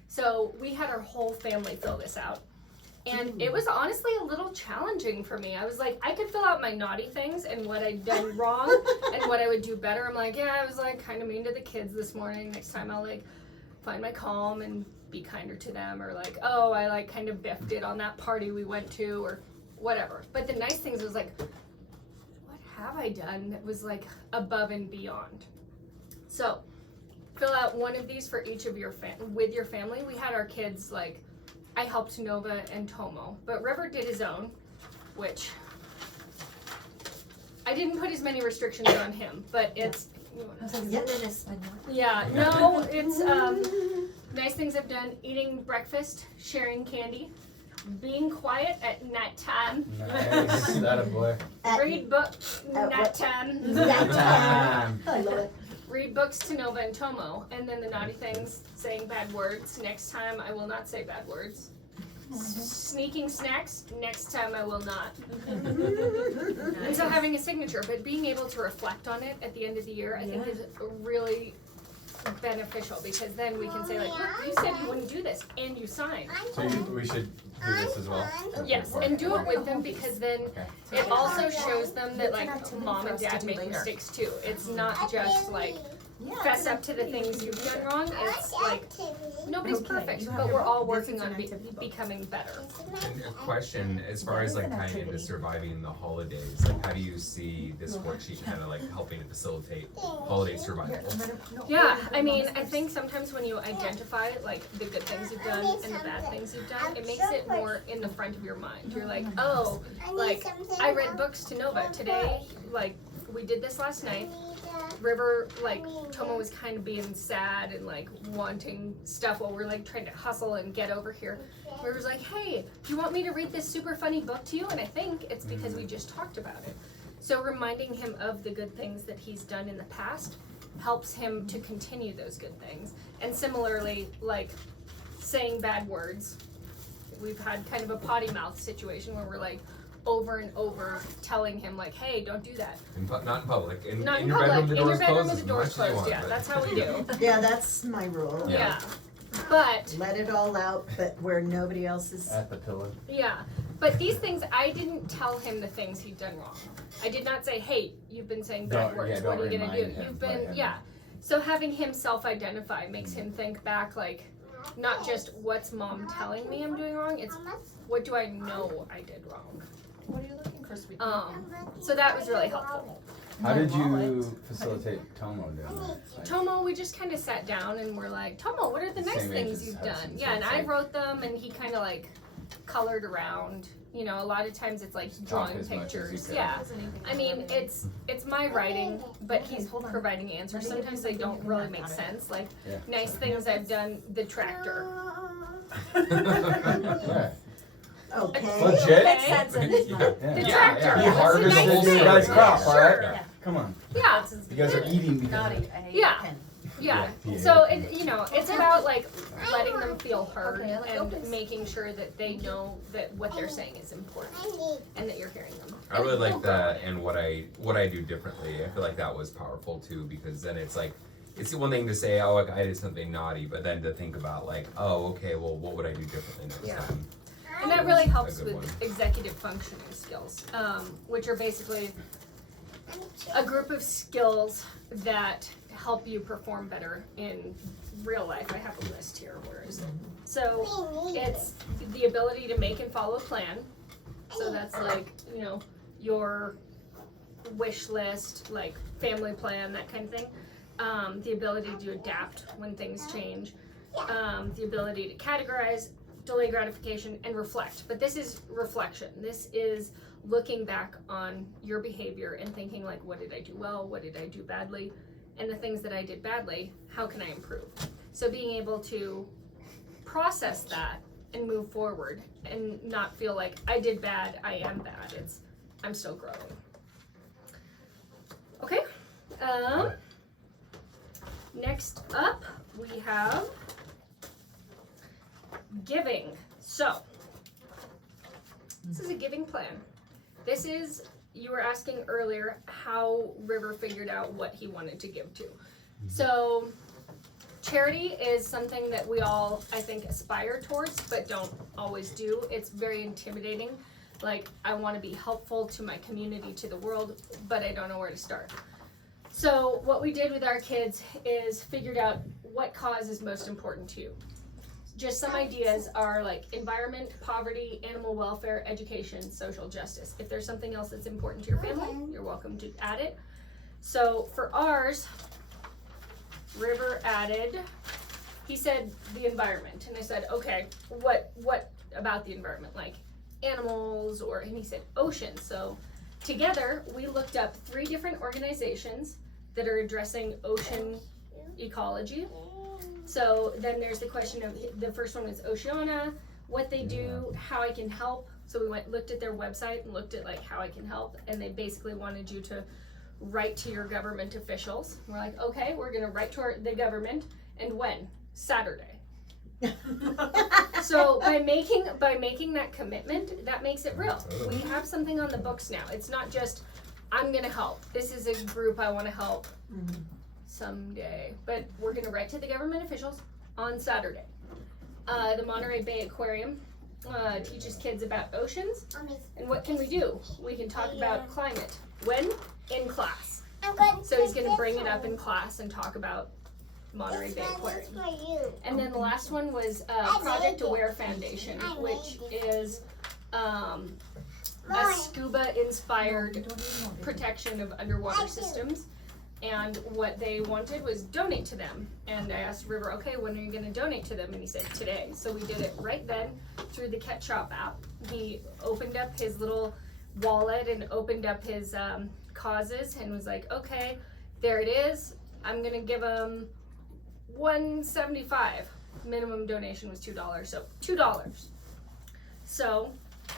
So we had our whole family fill this out. And it was honestly a little challenging for me. I was like, I could fill out my naughty things and what I'd done wrong and what I would do better. I'm like, yeah, I was like kind of mean to the kids this morning. Next time I'll like find my calm and be kinder to them. Or like, oh, I like kind of biffed it on that party we went to or whatever. But the nice things was like, what have I done that was like above and beyond? So fill out one of these for each of your with your family. We had our kids like, I helped Nova and Tomo, but River did his own, which I didn't put as many restrictions on him, but it's, yeah, no, it's, nice things I've done, eating breakfast, sharing candy, being quiet at nighttime, Nice, that a boy. read book, at what- nighttime, Nighttime. I love it. read books to Nova and Tomo, and then the naughty things, saying bad words. Next time I will not say bad words. Sneaking snacks, next time I will not. And so having a signature, but being able to reflect on it at the end of the year, I think is really beneficial, because then we can say like, look, you said you wouldn't do this, and you signed. So we should do this as well? Yes, and do it with them, because then Okay. it also shows them that like mom and dad make mistakes too. It's not just like fess up to the things you've done wrong. It's like nobody's perfect, but we're all working on becoming better. And a question, as far as like tying into surviving the holidays, like how do you see this worksheet kind of like helping to facilitate holiday survival? Yeah, I mean, I think sometimes when you identify like the good things you've done and the bad things you've done, it makes it more in the front of your mind. You're like, oh, like I read books to Nova today, like we did this last night. River, like Tomo was kind of being sad and like wanting stuff while we're like trying to hustle and get over here. River's like, hey, do you want me to read this super funny book to you? And I think it's because we just talked about it. So reminding him of the good things that he's done in the past helps him to continue those good things. And similarly, like saying bad words. We've had kind of a potty mouth situation where we're like over and over telling him like, hey, don't do that. Not in public. Not in your public, bedroom, the in your door's bedroom closed with the doors as much as you closed, want, yeah, but- that's how we do. Yeah, that's my rule. Yeah. But, Let it all out, but where nobody else is. At the pillow. yeah, but these things, I didn't tell him the things he'd done wrong. I did not say, hey, you've been saying bad Don't- words, yeah, what are don't you gonna do? remind him, You've let been, him. yeah. So having him self-identify makes him think back like, not just what's mom telling me I'm doing wrong, it's what do I know I did wrong. What are you looking for, sweetie? So that was really helpful. How did you facilitate Tomo doing that? Like, Tomo, we just kind of sat down and we're like, Tomo, what are the nice Same age things as you've Hudson, done? so Yeah, and it's I like- wrote them and he kind of like colored around. You know, a lot of times it's like talk drawing as much as you pictures. could. Yeah. I mean, it's my writing, but he's providing answers. Sometimes they don't really make sense. Like Yeah. nice things I've done, the tractor. Yeah. Okay. Legit? Makes sense in his mind. Yeah. The Yeah, tractor. yeah. You That's a harvested nice your thing. guys' crop, Sure. alright? Yeah. Come on. Yeah. You guys are eating because of Naughty, it. I hate Yeah. pen. Yeah, Yeah. so it's about like letting them feel heard Okay, I like and opus. making sure that they know that what they're saying is important and that you're hearing them. I really like that, and what I do differently. I feel like that was powerful too, because then it's like, it's one thing to say, oh, like, I did something naughty, but then to think about like, oh, okay, well, what would I do differently next Yeah. time? And that really helps good with one. executive functioning skills, which are basically a group of skills that help you perform better in real life. I have a list here. Where is it? So it's the ability to make and follow a plan. So that's like, your wish list, like family plan, that kind of thing. The ability to adapt when things change. The ability to categorize, delay gratification, and reflect. But this is reflection. This is looking back on your behavior and thinking like, what did I do well? What did I do badly? And the things that I did badly, how can I improve? So being able to process that and move forward and not feel like I did bad, I am bad. It's I'm still growing. Okay. Next up we have giving. So this is a giving plan. This is, you were asking earlier how River figured out what he wanted to give to. So charity is something that we all, I think, aspire towards, but don't always do. It's very intimidating. Like, I want to be helpful to my community, to the world, but I don't know where to start. So what we did with our kids is figured out what cause is most important to you. Just some ideas are like environment, poverty, animal welfare, education, social justice. If there's something else that's important to your family, you're welcome to add it. So for ours, River added, he said the environment, and I said, okay, what about the environment? Like animals, and he said oceans. So together we looked up 3 different organizations that are addressing ocean ecology. So then there's the question of, the first one was Oceana, what they do, how I can help. So we looked at their website and looked at like how I can help, and they basically wanted you to write to your government officials. We're like, okay, we're gonna write to the government, and when? Saturday. So by making that commitment, that makes it real. We have something on the books now. It's not just I'm gonna help. This is a group I want to help someday, but we're gonna write to the government officials on Saturday. The Monterey Bay Aquarium teaches kids about oceans, and what can we do? We can talk about climate. When? In class. So he's gonna bring it up in class and talk about Monterey Bay Aquarium. And then the last one was Project Aware Foundation, which is a scuba-inspired protection of underwater systems. And what they wanted was donate to them. And I asked River, okay, when are you gonna donate to them? And he said, today. So we did it right then through the Ket Shop app. He opened up his little wallet and opened up his causes and was like, okay, there it is. I'm gonna give him $1.75. Minimum donation was $2, so $2. So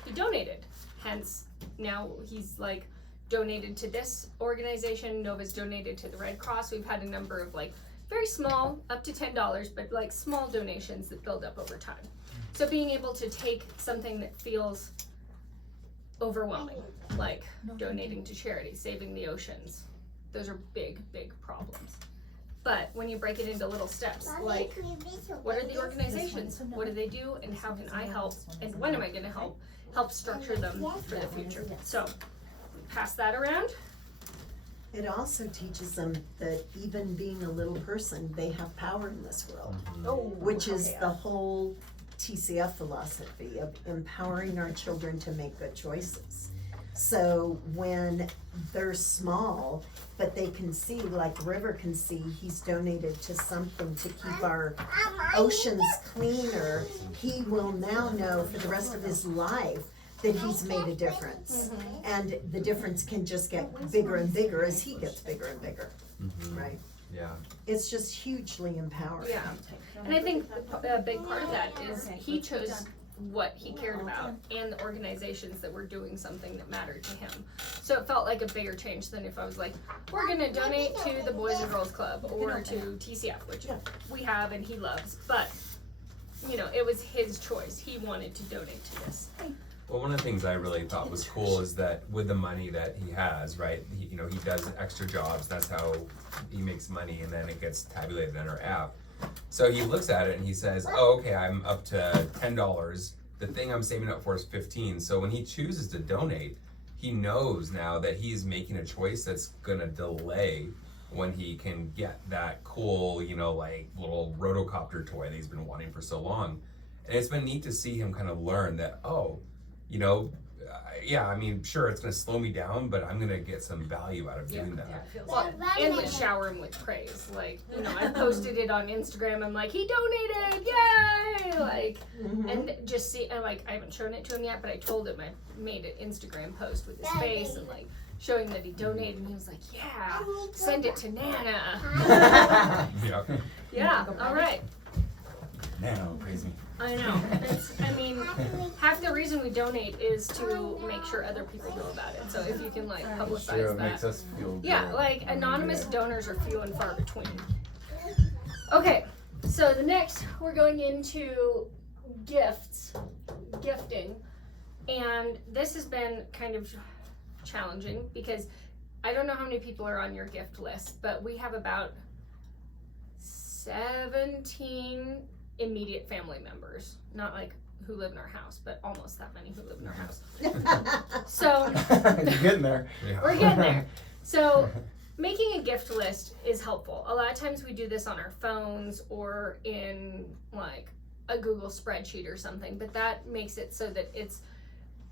he donated. Hence, now he's like donated to this organization. Nova's donated to the Red Cross. We've had a number of like very small, up to $10, but like small donations that build up over time. So being able to take something that feels overwhelming, like donating to charity, saving the oceans, those are big, big problems. But when you break it into little steps, like what are the organizations, what do they do, and how can I help, and when am I going to help structure them for the future. So pass that around. It also teaches them that even being a little person, they have power in this world, which is the whole TCF philosophy of empowering our children to make good choices. So when they're small, but they can see, like River can see, he's donated to something to keep our oceans cleaner, he will now know for the rest of his life that he's made a difference. And the difference can just get bigger and bigger as he gets bigger and bigger, right? Yeah. It's just hugely empowering. Yeah, and I think a big part of that is he chose what he cared about and the organizations that were doing something that mattered to him. So it felt like a bigger change than if I was like, we're gonna donate to the Boys and Girls Club or to TCF, which we have and he loves, but you know, it was his choice. He wanted to donate to this. Well, one of the things I really thought was cool is that with the money that he has, right, he does extra jobs, that's how he makes money, and then it gets tabulated in our app. So he looks at it and he says, oh, okay, I'm up to $10. The thing I'm saving up for is $15. So when he chooses to donate, he knows now that he's making a choice that's gonna delay when he can get that cool, like little rotocopter toy that he's been wanting for so long. And it's been neat to see him kind of learn that, I mean, sure, it's gonna slow me down, but I'm gonna get some value out of doing that. Well, and we shower him with praise. Like, I posted it on Instagram. I'm like, he donated, yay! Like, and just see, and like, I haven't shown it to him yet, but I told him I made an Instagram post with his face and like showing that he donated, and he was like, yeah, send it to Nana. Yeah, all right. Nano, praise me. I know. Half the reason we donate is to make sure other people know about it. So if you can like publicize Sure, it that. makes us feel good. Yeah, like anonymous donors are few and far between. Okay, so the next we're going into gifting. And this has been kind of challenging because I don't know how many people are on your gift list, but we have about 17 immediate family members, not like who live in our house, but almost that many who live in our house. So you're getting there. we're getting there. So making a gift list is helpful. A lot of times we do this on our phones or in like a Google spreadsheet or something, but that makes it so that it's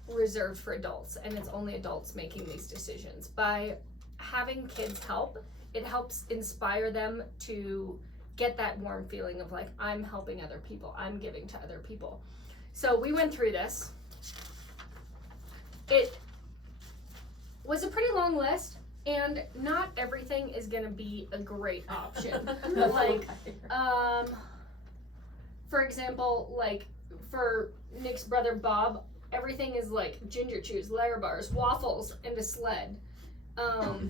reserved for adults and it's only adults making these decisions. By having kids help, it helps inspire them to get that warm feeling of like, I'm helping other people, I'm giving to other people. So we went through this. It was a pretty long list, and not everything is gonna be a great option. Like, for example, like for Nick's brother Bob, everything is like ginger chews, Layer bars, waffles, and a sled.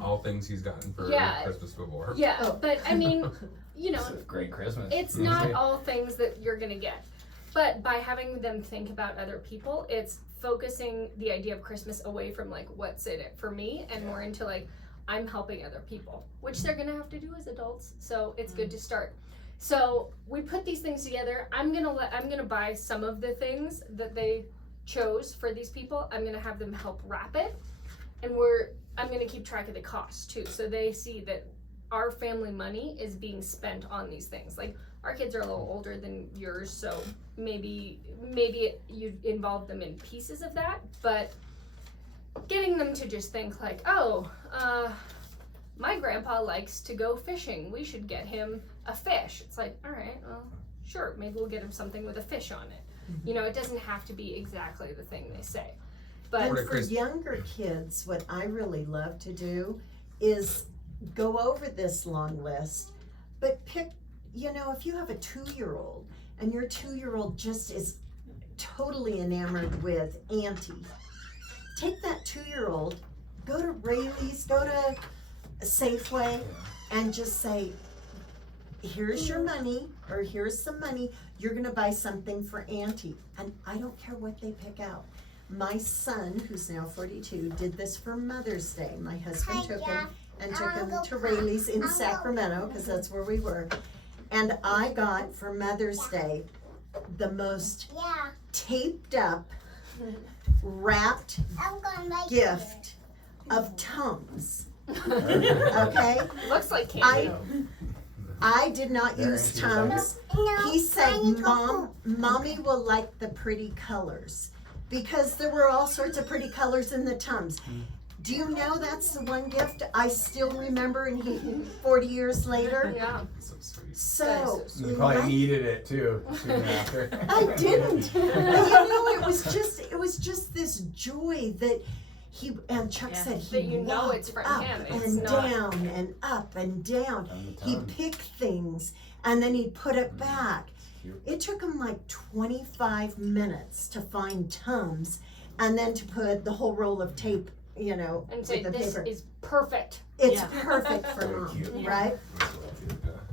All things he's gotten for Christmas before. Yeah, but I mean, It's a great Christmas. it's not all things that you're gonna get. But by having them think about other people, it's focusing the idea of Christmas away from like, what's in it for me, and more into like, I'm helping other people, which they're gonna have to do as adults. So it's good to start. So we put these things together. I'm gonna buy some of the things that they chose for these people. I'm gonna have them help wrap it, and I'm gonna keep track of the costs too, so they see that our family money is being spent on these things. Like, our kids are a little older than yours, so maybe you involve them in pieces of that, but getting them to just think like, my grandpa likes to go fishing, we should get him a fish. It's like, all right, well, sure, maybe we'll get him something with a fish on it. It doesn't have to be exactly the thing they say. But and for younger kids, what I really love to do is go over this long list, but pick, if you have a 2-year-old and your 2-year-old just is totally enamored with Auntie, take that 2-year-old, go to Rayleigh's, go to Safeway, and just say, here's your money, or here's some money, you're gonna buy something for Auntie. And I don't care what they pick out. My son, who's now 42, did this for Mother's Day. My husband took him to Rayleigh's in Sacramento, because that's where we were. And I got for Mother's Day the most taped up, wrapped gift of Tums. Okay? looks like candy. I did not use Tums. He said, Mommy will like the pretty colors. Because there were all sorts of pretty colors in the Tums. Do you know that's the one gift I still remember, and 40 years later? Yeah. So sweet. So, You probably needed it too soon after. I didn't. But it was just this joy that and Chuck said that he walked it's from up him. It's and not. down and up and down. On the He'd tongue. pick things and then he'd put it back. It took them like 25 minutes to find Tums and then to put the whole roll of tape, you know, And with say, the this paper. is perfect. It's Yeah. perfect for Very mom, cute. right?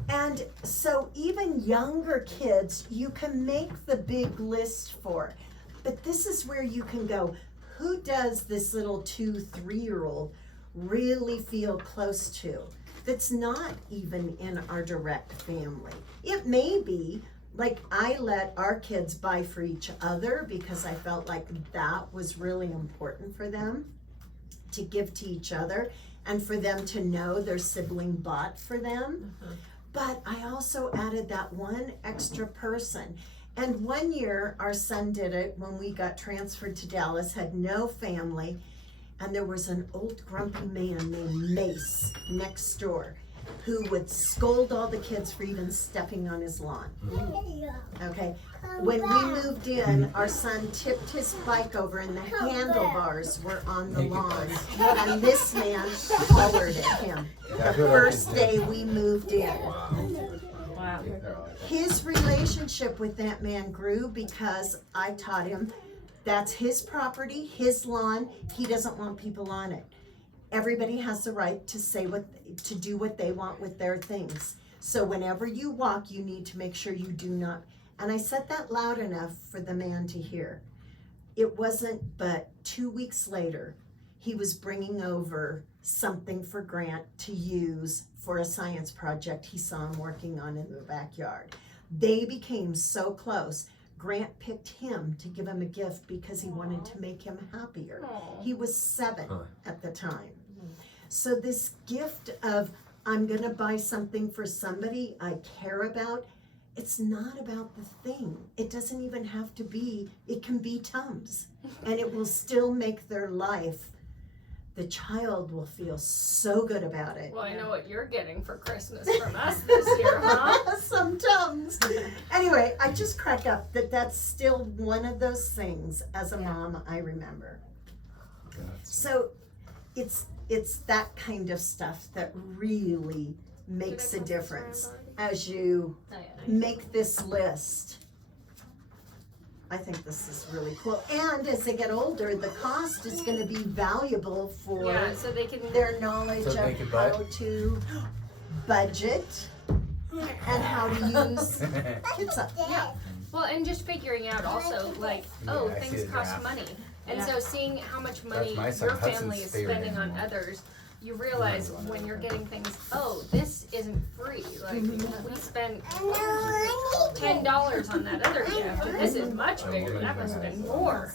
And so even younger kids, you can make the big list for. But this is where you can go, who does this little 2-3-year-old really feel close to? That's not even in our direct family. It may be, like I let our kids buy for each other because I felt like that was really important for them to give to each other and for them to know their sibling bought for them. But I also added that one extra person. And one year, our son did it when we got transferred to Dallas, had no family, and there was an old grumpy man named Mace next door who would scold all the kids for even stepping on his lawn. Okay, when we moved in, our son tipped his bike over and the handlebars were on the lawn. And this man hollered at him the first day we moved in. Wow. His relationship with that man grew because I taught him that's his property, his lawn, he doesn't want people on it. Everybody has the right to do what they want with their things. So whenever you walk, you need to make sure you do not. And I said that loud enough for the man to hear. It wasn't but 2 weeks later, he was bringing over something for Grant to use for a science project he saw him working on in the backyard. They became so close. Grant picked him to give him a gift because he wanted to make him happier. He was 7 at the time. So this gift of, I'm gonna buy something for somebody I care about, it's not about the thing. It doesn't even have to be, it can be Tums. And it will still make their life, the child will feel so good about it. Well, I know what you're getting for Christmas from us this year, huh? Some Tums. Anyway, I just crack up that that's still one of those things as a mom I remember. So it's that kind of stuff that really makes a difference as you make this list. I think this is really cool. And as they get older, the cost is going to be valuable for Yeah, so they can. their knowledge So they of could how to budget and how to use kids up. Yeah. Well, and just figuring out also, like, Yeah, oh, I see things the cost graph. money. And Yeah. so seeing how much money my son your family Hudson's is favorite spending on animal. others, you realize when you're getting things, oh, this isn't free. Like, we spent $10 on that other gift, and this is much bigger. That must have been more.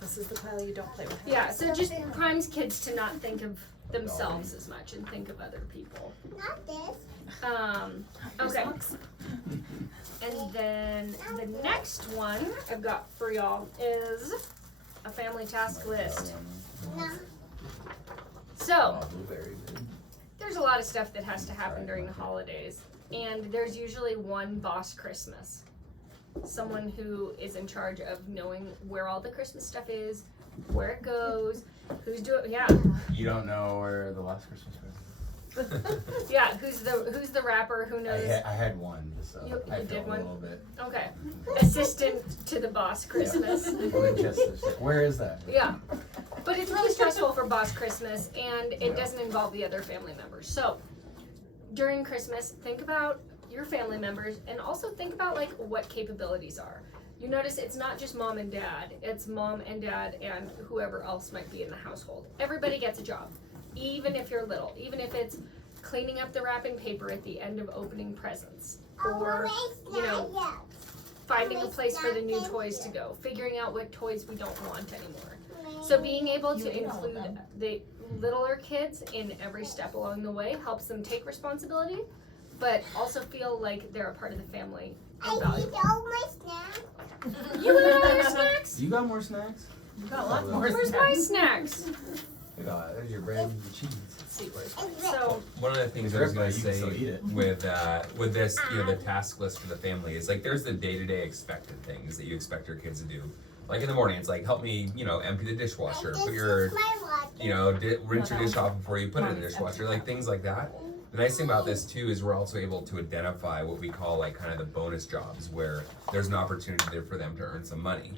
This is the pile you don't play with. Yeah, so just primes kids to not think of themselves as much and think of other people. Not this. Okay. And then the next one I've got for y'all is a family task list. No. So, Blueberry. there's a lot of stuff that has to happen during the holidays, and there's usually one boss Christmas. Someone who is in charge of knowing where all the Christmas stuff is, where it goes, who's doing, yeah, You don't know where the last Christmas was? yeah, who's the rapper who knows, I had one, so You I did felt one? a little bit. okay, assistant to the boss Christmas. Where is that? Yeah, but it's really stressful for boss Christmas, and it doesn't involve the other family members. So during Christmas, think about your family members, and also think about like what capabilities are. You notice it's not just mom and dad; it's mom and dad and whoever else might be in the household. Everybody gets a job, even if you're little, even if it's cleaning up the wrapping paper at the end of opening presents, or you know, finding a place for the new toys to go, figuring out what toys we don't want anymore. So being able to include the littler kids in every step along the way helps them take responsibility, but also feel like they're a part of the family and I valuable. eat all my snacks. You ate all your snacks? You got more snacks? You got a lot more. Where's my snacks? There's your bread and your cheese. Let's see, where's mine? So, One of the things It's I was good, gonna but you can say still eat it. with this, you know, the task list for the family is like there's the day-to-day expected things that you expect your kids to do. Like in the morning, it's like help me, you know, empty the dishwasher, put your, you know, rinse your dish off before you put it in the dishwasher, like things like that. The nice thing about this too is we're also able to identify what we call like kind of the bonus jobs where there's an opportunity there for them to earn some money,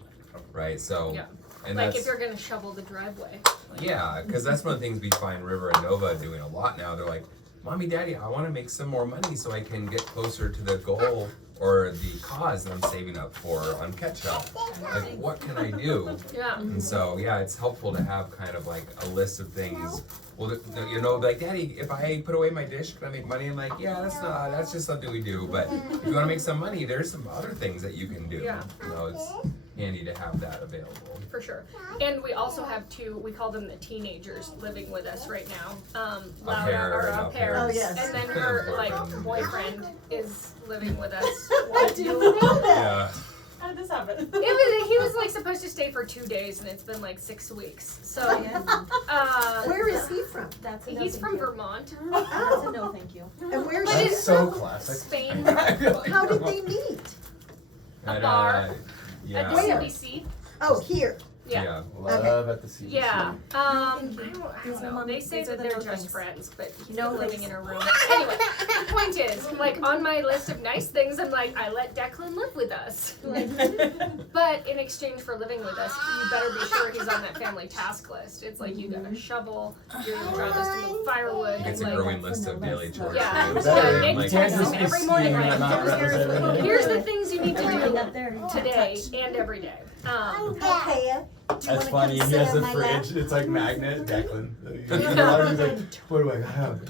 right? So, Yeah. and Like that's, if you're gonna shovel the driveway. yeah, because that's one of the things we find River and Nova doing a lot now. They're like, Mommy, Daddy, I want to make some more money so I can get closer to the goal or the cause that I'm saving up for on ketchup. Like, what can I do? Yeah. And so, yeah, it's helpful to have kind of like a list of things. Well, you know, like, Daddy, if I put away my dish, can I make money? I'm like, yeah, that's just something we do. But if you want to make some money, there's some other things that you can do. Yeah. You know, it's handy to have that available. For sure. And we also have two, we call them the teenagers living with us right now. Laura, our au pair. Oh, yes. And then her like boyfriend is living with us. I didn't know that. Yeah. How did this happen? He was like supposed to stay for 2 days and it's been like 6 weeks. So Where is he from? That's a no, he's thank from you. Vermont. That's a no, thank you. And where's But he That's so from? classic. Spain. How did they meet? At, bar. yeah. At the Where? CBC. Oh, here. Yeah. Love at the CBC. Yeah. I don't know. They say These are that the they're no just things. friends, but he's No living thanks. in a room. Anyway, the point is, like on my list of nice things, I'm like, I let Declan live with us. But in exchange for living with us, you better be sure he's on that family task list. It's like you gotta shovel, your job is to move firewood. It's a like, growing list of daily chores. Yeah. too. Yeah, Like, Nick You can't texts just him be every morning scheming like, and not representing. here's the things you need to Up do there. today and every day. Okay. That's funny. He has the fridge. It's like magnet, Declan. He's like, what do I have?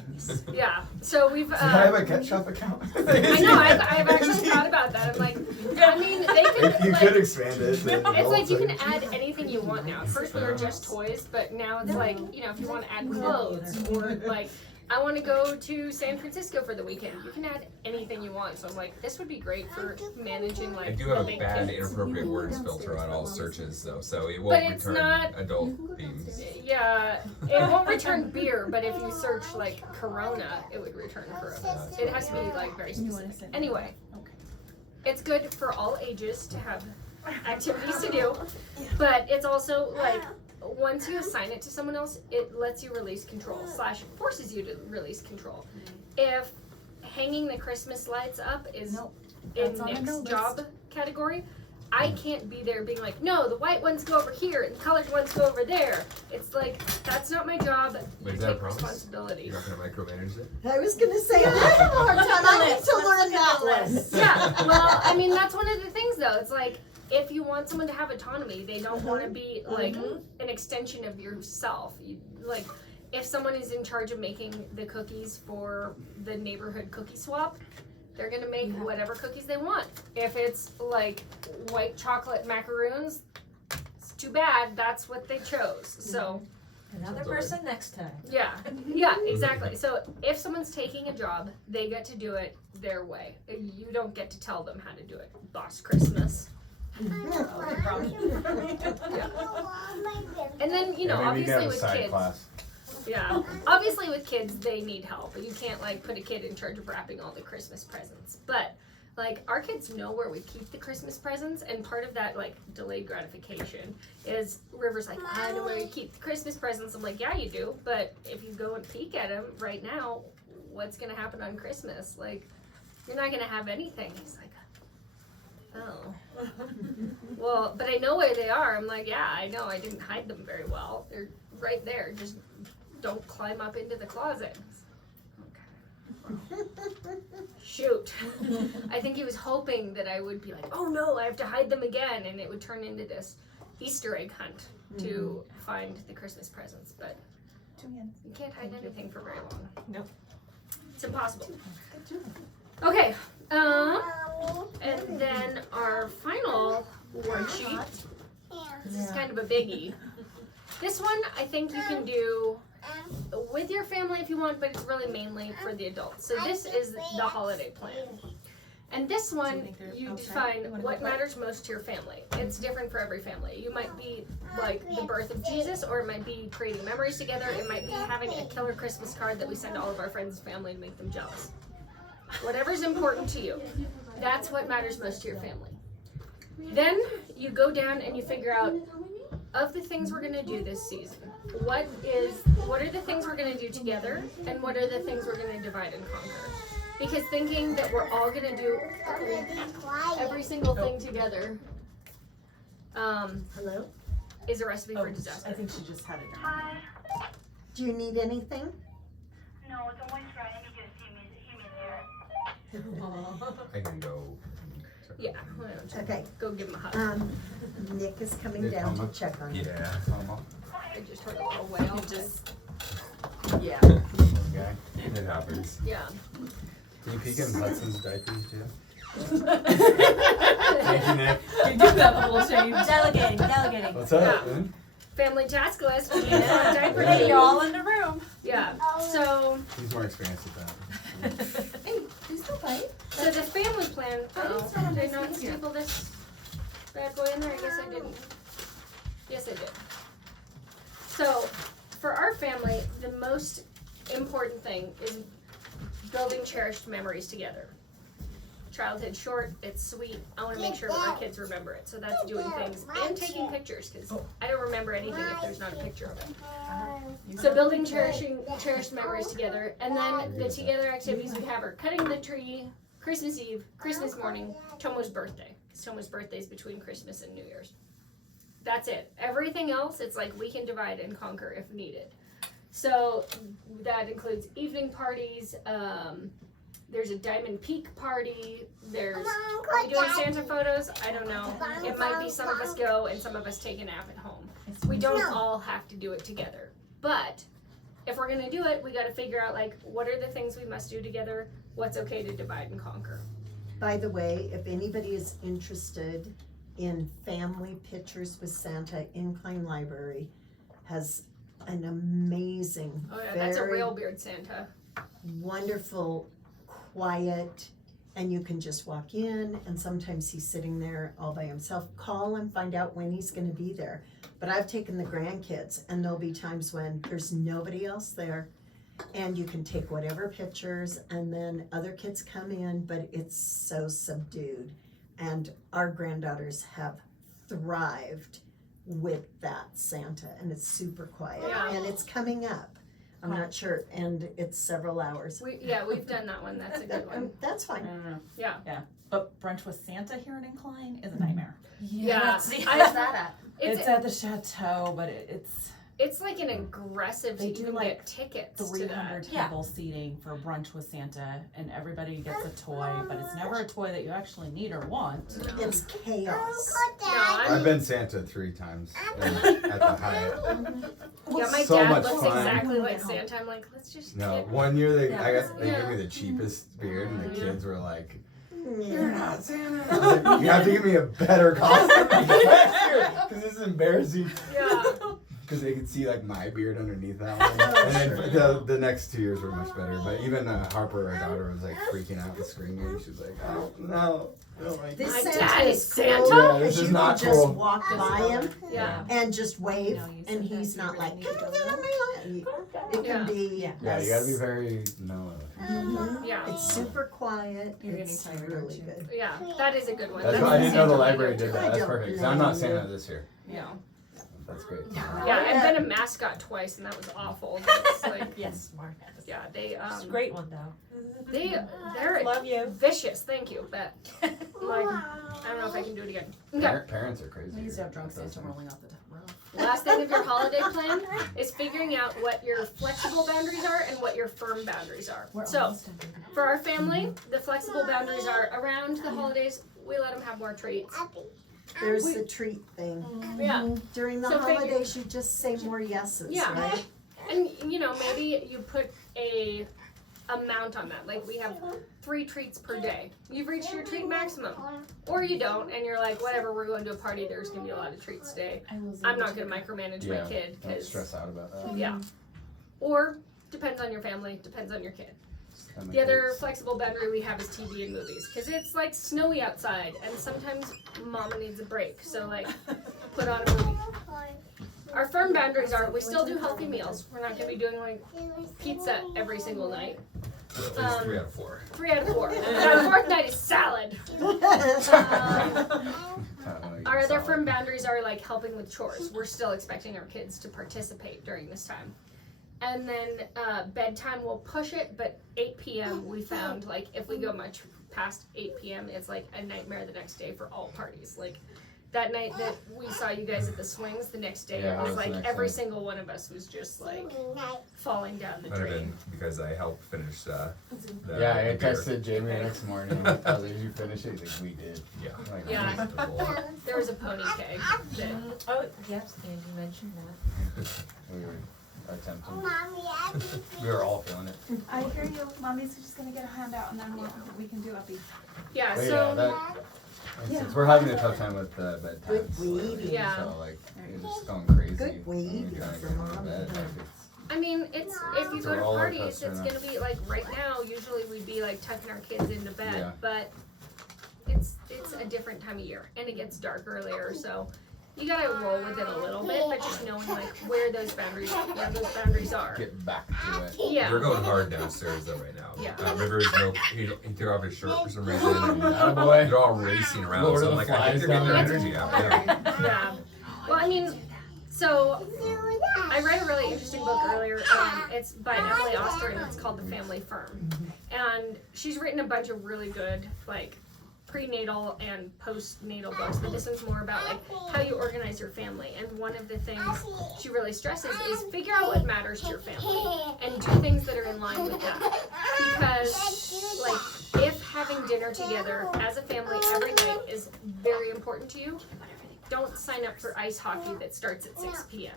Yeah. So we've. Can I have a ketchup account? I know. I've actually thought about that. I'm like, I mean, they could You like. could expand it. It's like you can add anything you want now. At first we were just toys, but now it's like, you know, if you want to add clothes or like, I want to go to San Francisco for the weekend. You can add anything you want. So I'm like, this would be great for managing like I do the have a big bad kids. inappropriate words filter on all searches though, so it But won't it's return not- adult themes. Yeah, it won't return beer, but if you search like Corona, it would return Corona. It has to be like very specific. Anyway, it's good for all ages to have activities to do, but it's also like once you assign it to someone else, it lets you release control / forces you to release control. If hanging the Christmas lights up is Nope. in That's on the Nick's no list. job category, I can't be there being like, no, the white ones go over here and the colored ones go over there. It's like, that's not my job. You Wait, is that a take promise? responsibility. You're not gonna micromanage it? I was gonna say, I have a hard time. I need to learn that one. Yeah, well, I mean, that's one of the things though. It's like, if you want someone to have autonomy, they don't want to be like an extension of yourself. You, like, if someone is in charge of making the cookies for the neighborhood cookie swap, they're gonna make whatever cookies they want. If it's like white chocolate macaroons, it's too bad. That's what they chose. So Another person next time. yeah, exactly. So if someone's taking a job, they get to do it their way. You don't get to tell them how to do it. Boss Christmas. And then, you know, Yeah, maybe you can obviously have a with side kids, class. yeah, obviously with kids, they need help. You can't like put a kid in charge of wrapping all the Christmas presents. But like our kids know where we keep the Christmas presents, and part of that like delayed gratification is River's like, I know where you keep the Christmas presents. I'm like, yeah, you do. But if you go and peek at them right now, what's gonna happen on Christmas? Like, you're not gonna have anything. He's like, oh. Well, but I know where they are. I'm like, yeah, I know. I didn't hide them very well. They're right there. Just don't climb up into the closet. Okay. Shoot. I think he was hoping that I would be like, oh no, I have to hide them again. And it would turn into this Easter egg hunt to find the Christmas presents. But you can't hide anything for very long. Nope. It's impossible. Okay. And then our final worksheet. This is kind of a biggie. This one I think you can do with your family if you want, but it's really mainly for the adults. So this is the holiday plan. And this one, you define what matters most to your family. It's different for every family. You might be like the birth of Jesus, or it might be creating memories together. It might be having a killer Christmas card that we send to all of our friends and family to make them jealous. Whatever's important to you, that's what matters most to your family. Then you go down and you figure out, of the things we're gonna do this season, what are the things we're gonna do together, and what are the things we're gonna divide and conquer. Because thinking that we're all gonna do every single thing together Hello? is a recipe for I disaster. think she just had it down. Do you need anything? No, don't wait for him because he is here. I can go. Yeah, why don't you Okay. go give him a hug. Nick is coming Did down Toma? to check on you. Yeah. I just heard a little wail. Yeah. Okay. It happens. Yeah. Can you peek in Hudson's diaper too? Yeah. Thank you, Nick. You do have a little change. Delegating. What's up, Yeah. man? Family task list. We need Yeah. some diaper Yeah. change. You're all in the room. Yeah. So He's more experienced with that. Hey, please don't bite. the family plan. it's not Did I nice not in here. staple this bad boy in there? I guess I didn't. Yes, I did. So, for our family, the most important thing is building cherished memories together. Childhood short, it's sweet. I want to make sure that my kids remember it. So that's doing things and taking pictures because I don't remember anything if there's not a picture of it. So building cherished memories together, and then the together activities we have are cutting the tree, Christmas Eve, Christmas morning, Tomo's birthday. Tomo's birthday is between Christmas and New Year's. That's it. Everything else, it's like we can divide and conquer if needed. So that includes evening parties. There's a Diamond Peak party. Are we doing Santa photos? I don't know. It might be some of us go and some of us take a nap at home. We don't all have to do it together. But if we're gonna do it, we gotta figure out like what are the things we must do together, what's okay to divide and conquer. By the way, if anybody is interested in family pictures with Santa, Incline Library has an amazing, Oh yeah, that's a very real beard Santa. wonderful, quiet, and you can just walk in, and sometimes he's sitting there all by himself. Call and find out when he's gonna be there. But I've taken the grandkids, and there'll be times when there's nobody else there, and you can take whatever pictures, and then other kids come in, but it's so subdued. And our granddaughters have thrived with that Santa, and it's super quiet, Yeah. and it's coming up. I'm not sure, and it's several hours. We've done that one. That's a good one. That's fine. No. Yeah. Yeah. But brunch with Santa here in Incline is a nightmare. Yeah. See, I- where's that at? It's at the chateau, but It's like an aggressive They to do, even like, get tickets to 300 that. Yeah. table seating for brunch with Santa, and everybody gets a toy, but it's never a toy that you actually need or want. It's chaos. No, I'm, I've been Santa 3 times at the Hyatt. yeah, my So dad much looks fun. exactly like Santa. I'm like, let's just No, get one year they Yeah. gave me the cheapest beard, and the kids were like, "You're Yeah. not Santa." I was like, "You have to give me a better costume because this is embarrassing." yeah. Because they could see like my beard underneath that one. And then the next 2 years were much better. But even Harper, our daughter, was like freaking out and screaming. She was like, "Oh no, I don't like This My Santa dad is is Santa? cool Yeah, this because is you not can just cool. walk by him Yeah. and just wave, No, you said and that he's you not really like, need to "Come go get there." on my line." It Yeah. can be. Yeah, you gotta be very Yeah. It's super quiet. You're getting It's tired, really aren't you? good. Yeah. That is a good one. That's That's why I the didn't know the Santa one I library go did to. that. I That's don't perfect. 'Cause I'm not blame Santa you. this year. Yeah. That's great. Yeah, I've been a mascot twice, and that was awful. It's like, Yes, Mark. yeah, they It's a great one though. they're Love you. vicious. Thank you, but like, I don't know if I can do it again. Okay. Parents are crazy. We used to have drunk Santa rolling off the top. Last thing of your holiday plan is figuring out what your flexible boundaries are and what your firm boundaries are. So, for our family, the flexible boundaries are around the holidays, we let them have more treats. There's the treat thing. Yeah. During the So figure- holidays, you just say more yeses, Yeah. right? And, you know, maybe you put a amount on that. Like, we have 3 treats per day. You've reached your treat maximum. Or you don't, and you're like, whatever, we're going to a party, there's going to be a lot of treats today. I'm not going to micromanage my kid. Don't 'Cause stress out about that. yeah. Or, depends on your family, depends on your kid. Just kinda The other kids. flexible boundary we have is TV and movies. Because it's like snowy outside, and sometimes mama needs a break. So, like, put on a movie. Our firm boundaries are we still do healthy meals. We're not going to be doing like pizza every single night. At least 3 out of 4. 3 out of 4. Our 4th night is salad. Oh, Our other solid. firm boundaries are like helping with chores. We're still expecting our kids to participate during this time. And then bedtime, we'll push it, but 8 p.m. we found, like, if we go much past 8 p.m., it's like a nightmare the next day for all parties. Like, that night that we saw you guys at the swings, the next day, Yeah, it was it was the like next every night. single one of us was just like falling down the Might have drain. been because I helped finish the Yeah, I the beer. texted Jamie the next morning. I was like, "Did you finish it?" He's like, "We did." Yeah. I'm like, Yeah. "Nice." It was a lot. There was a pony keg that Oh, yes, Angie mentioned that. We were attempting. Mommy, We were all feeling it. I hear you. Mommy's just gonna get a handout and then we can do Uppy. yeah, But so makes sense. We're having a tough time with bedtime. Good weeding. Yeah. So like, it's just going crazy. Good when weeding we're trying to for get into mom. bed. Like, I mean, it's if you It's a go to roller parties, coaster it's now. gonna be like right now. Usually we'd be like tucking our kids into bed, Yeah. but it's a different time of year and it gets dark earlier, so you gotta roll with it a little bit, but just knowing like where those boundaries are. get back to it. Yeah. We're going hard downstairs though right now. Yeah. Rivers, he took off his shirt for some reason. And Attaboy. they're all racing around. Lord So of I'm the like, I think Flies they're getting their down energy out. Yeah. Yeah. Well, I mean, so I read a really interesting book earlier. It's by Emily Oster and it's called The Family Firm. And she's written a bunch of really good, like, prenatal and postnatal books, but this one's more about like how you organize your family. And one of the things she really stresses is figure out what matters to your family and do things that are in line with that. Because like if having dinner together as a family every night is very important to you, don't sign up for ice hockey that starts at 6 p.m.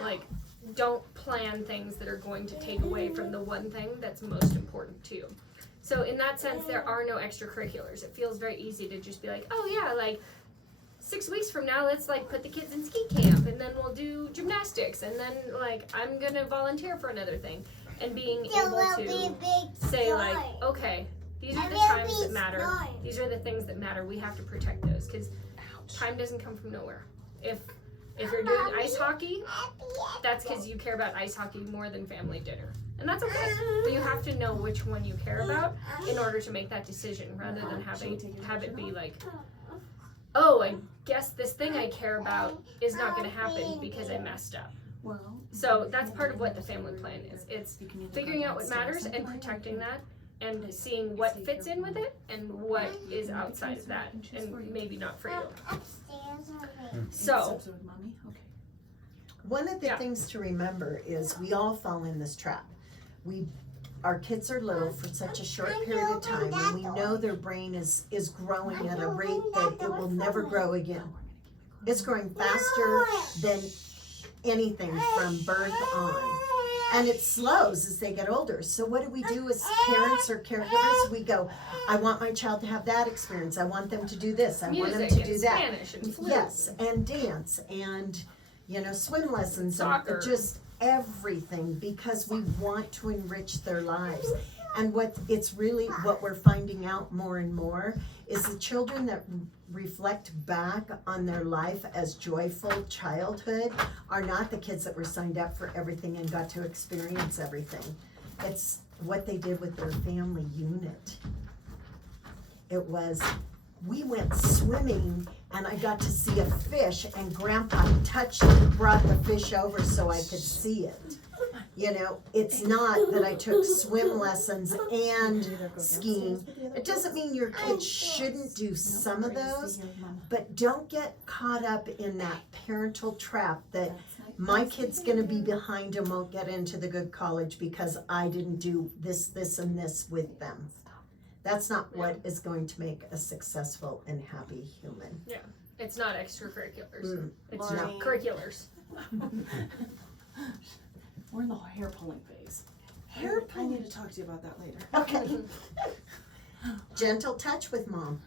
Like, don't plan things that are going to take away from the one thing that's most important to you. So in that sense, there are no extracurriculars. It feels very easy to just be like, oh yeah, like 6 weeks from now, let's like put the kids in ski camp and then we'll do gymnastics and then like I'm gonna volunteer for another thing. And being able to say like, okay, these are the times that matter. These are the things that matter. We have to protect those because time doesn't come from nowhere. If you're doing ice hockey, that's because you care about ice hockey more than family dinner. And that's okay. But you have to know which one you care about in order to make that decision rather than have it be like, oh, I guess this thing I care about is not going to happen because I messed up. Well, So that's part of what the family plan is. It's figuring out what matters and protecting that and seeing what fits in with it and what is outside of that and maybe not for you. So, with Mommy? Okay. One of the Yeah. things to remember is we all fall in this trap. Our kids are little for such a short period of time, and we know their brain is growing at a rate that it will never grow again. It's growing faster than anything from birth on. And it slows as they get older. So what do we do as parents or caregivers? We go, I want my child to have that experience. I want them to do this. I want them music to do and that. Spanish and flute. Yes, and dance and, swim lessons Soccer. and just everything because we want to enrich their lives. And what we're finding out more and more is the children that reflect back on their life as joyful childhood are not the kids that were signed up for everything and got to experience everything. It's what they did with their family unit. It was, we went swimming and I got to see a fish and Grandpa brought the fish over so I could see it. It's not that I took swim lessons and skiing. It doesn't mean your kids shouldn't do some of those, but don't get caught up in that parental trap that my kid's gonna be behind and won't get into the good college because I didn't do this, and this with them. That's not what is going to make a successful and happy human. It's not extracurriculars. It's No. just curriculars. We're in the hair pulling phase. Hair I need to talk to you about that later. Okay. Gentle touch with mom.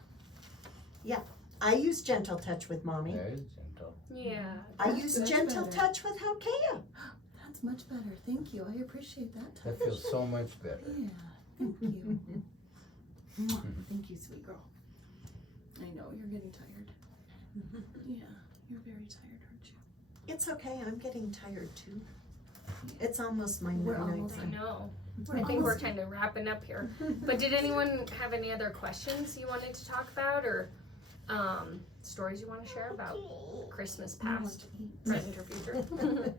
Yeah, I use gentle touch with mommy. Very gentle. Yeah. I use That's gentle better. touch with Hokea. That's much better. Thank you. I appreciate that. That feels so much better. Yeah. Thank you. Mwah. Thank you, sweet girl. I know you're getting tired. Yeah, you're very tired, aren't you? It's okay, I'm getting tired too. It's almost my We're night almost time. I know. I think we're kind of wrapping up here. But did anyone have any other questions you wanted to talk about or stories you want to share about Christmas past, present, or future?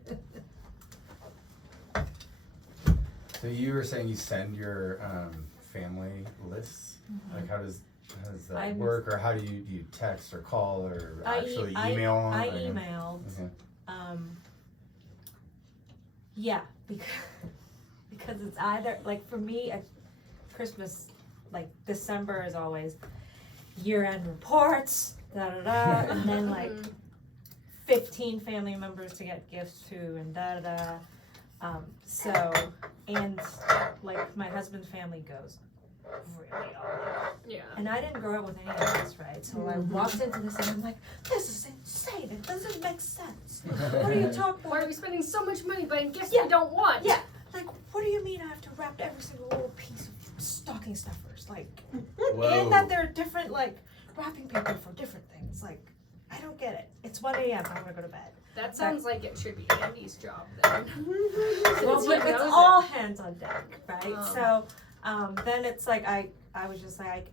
So you were saying you send your family lists? Like how does that work, or how do you text or call or actually email them? I emailed. Okay. Yeah, because it's either like for me, Christmas, like December is always year-end reports, da da da, and then like 15 family members to get gifts to, and da da da. So, and like my husband's family goes really all out. Yeah. And I didn't grow up with any of this, right? So I walked into this and I'm like, this is insane. It doesn't make sense. What are you talking about? Why are we spending so much money buying gifts Yeah. we don't want? Yeah. Like, what do you mean I have to wrap every single little piece of stocking stuffers? Like, and that there are different, like, wrapping paper for different things. Like, I don't get it. It's 1 a.m. I want to go to bed. That sounds like it should be Andy's job then. Well, Since he but it's knows all it. hands on deck, right? So, then it's like, I was just like,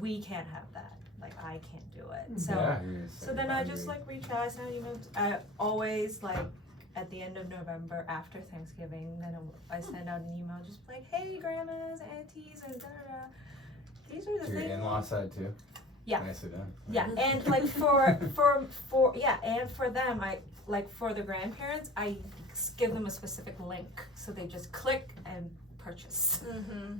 we can't have that. Like, I can't do it. So, Yeah, so then I just like reach out, I send emails. I always like at the end of November after Thanksgiving, then I send out an email just like, hey, grandmas, aunties, and da da da. These are the To your things. in-law side too? Yeah. Nicely done. Yeah, and like for yeah, and for them, I like for the grandparents, I give them a specific link, so they just click and purchase. Mm-hmm.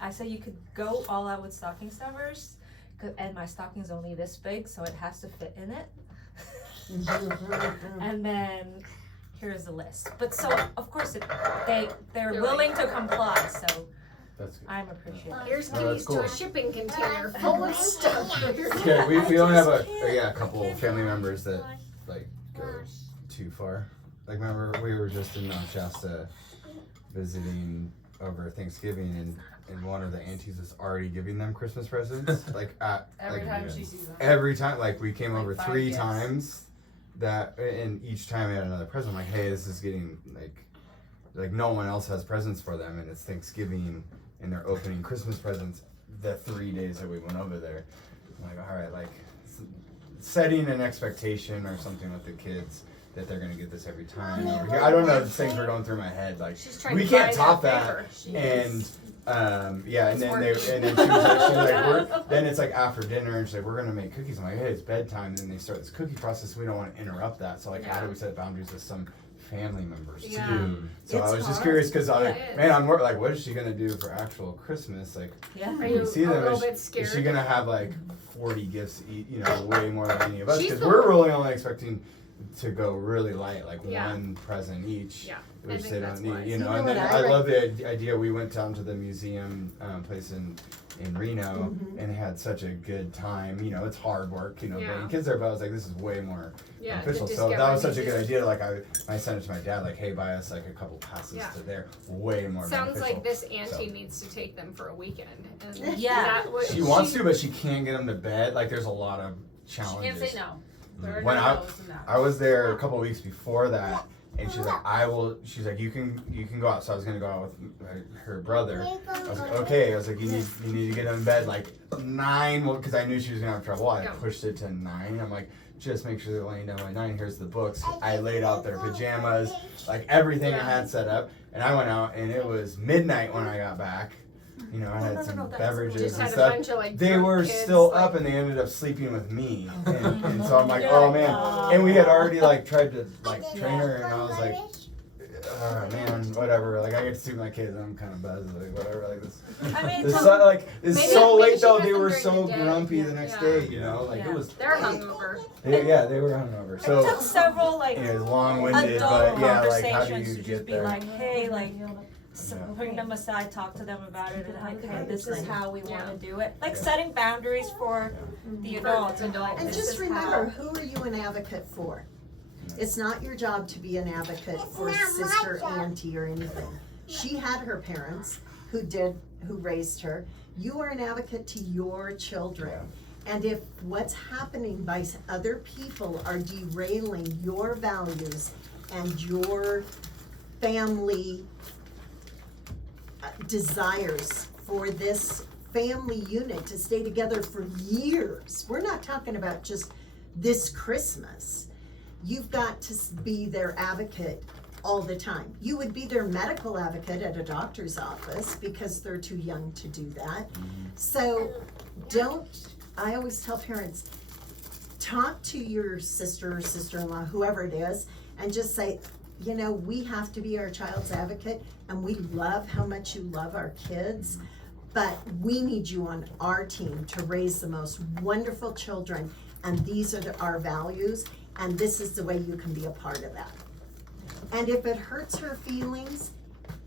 I say you could go all out with stocking stuffers, and my stocking's only this big, so it has to fit in it. And then here's the list. But so of course they're willing to comply, so That's good. I'm appreciative. Here's Oh, that's keys cool. to a shipping container full of stuff. Yeah, we only have just can't. a couple family members that like go too far. Like remember we were just in Mount Shasta visiting over Thanksgiving, and one of the aunties was already giving them Christmas presents. Like Every like, time she sees them. every time, like we came Like over 5 3 gifts. times. That and each time we had another present. I'm like, hey, this is getting like no one else has presents for them, and it's Thanksgiving, and they're opening Christmas presents the 3 days that we went over there. I'm like, all right, like setting an expectation or something with the kids that they're gonna get this every time over here. I don't know, things were going through my head. Like She's trying we to can't buy top that that. paper. And yeah, and then It's and then she was like, then it's like after dinner, and she's like, we're gonna make cookies. I'm like, hey, it's bedtime. And then they start this cookie process. We don't want to interrupt that. So like, how do we set boundaries with some family members Yeah. too? So It's I was just hard. curious because I was Yeah, like, it is. man, I'm like, what is she gonna do for actual Christmas? Like, Yeah. Are when you you see a them, little is, bit scared? is she gonna have like 40 gifts each? You know, way more than any of us She's because the we're one- really only expecting to go really light, like Yeah. one present each. Yeah, I Which think they that's don't need, wise. you know. You know And then what I I love the idea. We went down to the museum place in Reno Mm-hmm. and had such a good time. You know, it's hard work. You know, Yeah. bringing kids there, but I was like, this is way more Yeah, official. just So get that was ready such a to- good idea. Like I sent it to my dad. Like, hey, buy us like a couple passes Yeah. to there. Way more. Sounds beneficial. like this auntie So. needs to take them for a weekend. And Yeah. that what She wants to, but she can't get them to bed. Like, there's a lot of She challenges. can't say no. There are When no I- no's in that. I was there a couple of weeks before that, and she's like, she's like, you can go out. So I was gonna go out with her brother. I was like, okay. I was like, you need to get them in bed like 9, because I knew she was gonna have trouble. I Yeah. pushed it to 9. I'm like, just make sure they're laying down by 9. Here's the books. I laid out their pajamas, like everything I had set up, and I went out, and it was midnight when I got back. You know, I had some beverages just and had a stuff. bunch of like They drunk were kids, still like, up, and they ended up sleeping with me, and so I'm like, You're oh like, man. "Aw." And we had already like tried to like train her, and I was like, man, whatever. Like I get to see my kids, I'm kind of buzzed, like whatever. Like this, I mean, this it's it's Maybe- so maybe late she though. has They them were during so the day. grumpy the next Yeah. day. You know, like Yeah. it was. They're hungover. Yeah, they were hungover. It So took several like it was long-winded, adult but yeah, like how do conversations you to get just be there? like, hey, like Yeah. bring them aside, talk to them about it, and like, hey, this is how we want Yeah. to do it. Like Yeah. setting boundaries for the adults and like, And this just is remember, how. who are you an advocate for? It's not your job to be an advocate It's for not my sister, job. auntie, or anything. She had her parents who raised her. You are an advocate to your children. And if what's happening by other people are derailing your values and your family desires for this family unit to stay together for years. We're not talking about just this Christmas. You've got to be their advocate all the time. You would be their medical advocate at a doctor's office because they're too young to do that. So I always tell parents, talk to your sister or sister-in-law, whoever it is, and just say, you know, we have to be our child's advocate, and we love how much you love our kids, but we need you on our team to raise the most wonderful children, and these are our values, and this is the way you can be a part of that. And if it hurts her feelings,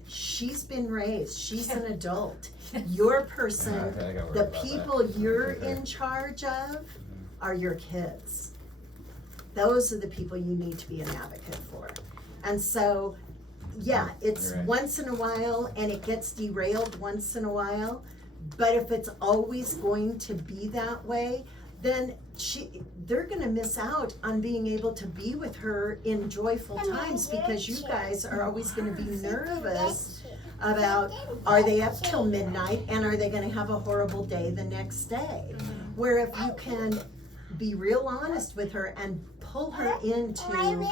she's been raised, she's an adult. Your person, Yeah, okay, I gotta worry the about people that. you're Okay. in charge of are your kids. Those are the people you need to be an advocate for. And so, yeah, it's You're right. once in a while and it gets derailed once in a while, but if it's always going to be that way, then they're gonna miss out on being able to be with her in joyful times because you guys are always gonna be nervous about, are they up till midnight and are they gonna have a horrible day the next day? Where if you can be real honest with her and pull her into,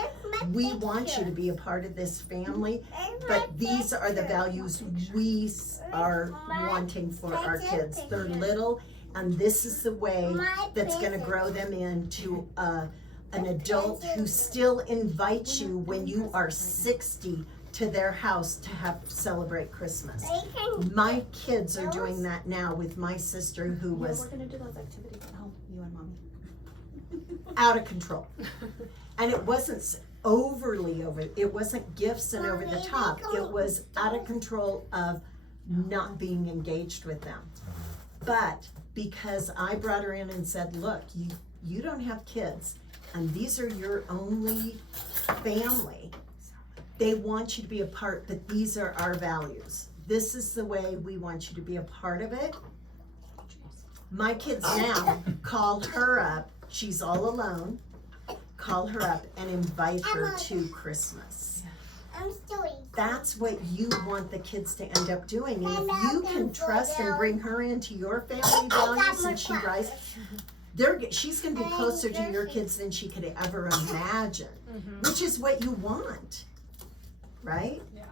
we want you to be a part of this family, but these are the values we are wanting for our kids. They're little, and this is the way that's gonna grow them into an adult who still invites you when you are 60 to their house to celebrate Christmas. My kids are doing that now with my sister who was We're gonna do those activities at home, you and mommy. out of control. And it wasn't overly over, it wasn't gifts and over the top. It was out of control of not being engaged with them. But because I brought her in and said, look, you don't have kids and these are your only family. They want you to be a part, but these are our values. This is the way we want you to be a part of it. My kids now call her up, she's all alone, call her up and invite her to Christmas. That's what you want the kids to end up doing. And if you can trust and bring her into your family values and she rises, she's gonna be closer to your kids than she could ever imagine, which is what you want, right? Yeah.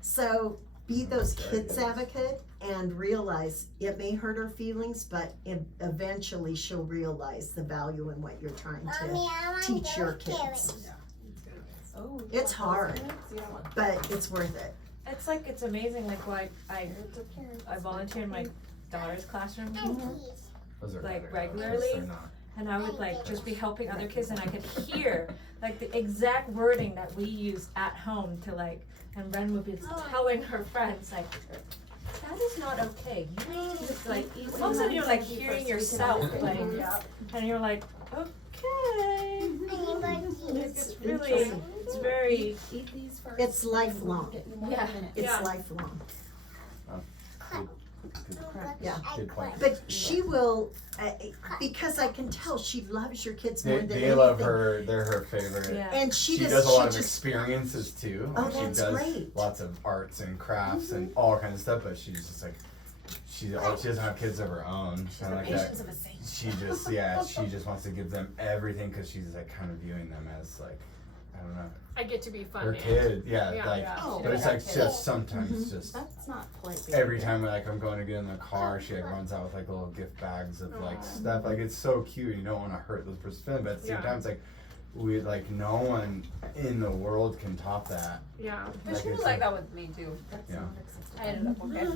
So be those kids' advocate and realize it may hurt her feelings, but eventually she'll realize the value in what you're trying to teach your kids. Oh, It's hard, but it's worth it. It's like, it's amazing, like, I volunteer in my daughter's classroom, Those are like, better, though, 'cause regularly. they're not- and I would like just be helping other kids, and I could hear like the exact wording that we use at home to like, and Ren would be telling her friends like, that is not okay. You need to just like, all of a sudden you're like hearing yourself, like, and you're like, okay. It's really, it's very, Eat these first. It's lifelong. Yeah. It's Yeah. lifelong. Yeah. Good point. But she will, because I can tell she loves your kids more They, than they anything. love her. They're her favorite. yeah. And She she does a lot of just, experiences too. Oh, Like, she that's does great. lots of arts and crafts and all kinds of stuff. But she's just like, she doesn't have kids of her own. Kind of like that. of a saint. She just wants to give them everything because she's like kind of viewing them as like, I don't know, I get to be fun. her aunt. kid. Yeah, Yeah, like, yeah. Oh, but it's like just sometimes just. That's not polite. Every time like I'm going to get in the car, she like runs out with like little gift bags of like stuff. Like it's so cute. You don't want to hurt those person's feelings, but at the same Yeah. time, it's like no one in the world can top that. Yeah. But she was like that with me too. Yeah. I ended up okay.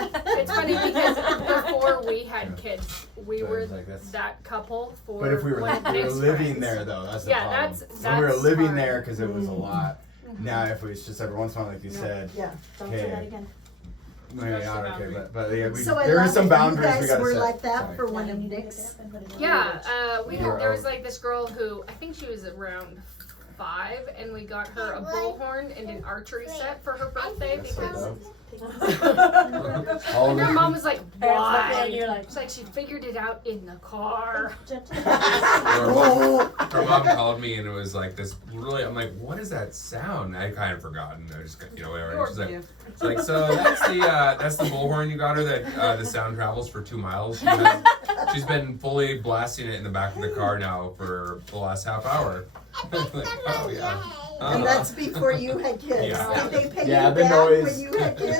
It's funny because before we had kids, we But were it's like that's. that couple for But if we were one of Nick's living friends. there though, that's the Yeah, problem. that's When we were that's living hard. there because it was a lot. Now if it's just every once in a while, like you said, yeah. Don't say that again. maybe not okay, but yeah, So I there love are some it. boundaries You we guys gotta were set. like that Sorry. for one of Nick's. Yeah, You were there was out. like this girl who I think she was around 5, and we got her a bullhorn and an archery set for her birthday That's so because dope. All And her the- mom was like, why? And you're like, It's like she figured it out in the car. Her mom called me and it was like this really, I'm like, what is that sound? I kind of forgotten. I just, whatever. And she's like, it's like, so that's the bullhorn you got her that the sound travels for 2 miles. She's been fully blasting it in the back of the car now for the last half hour. Like, oh yeah. And that's before you had kids. Yeah. Did they pay Yeah, you the back noise. when you had kids?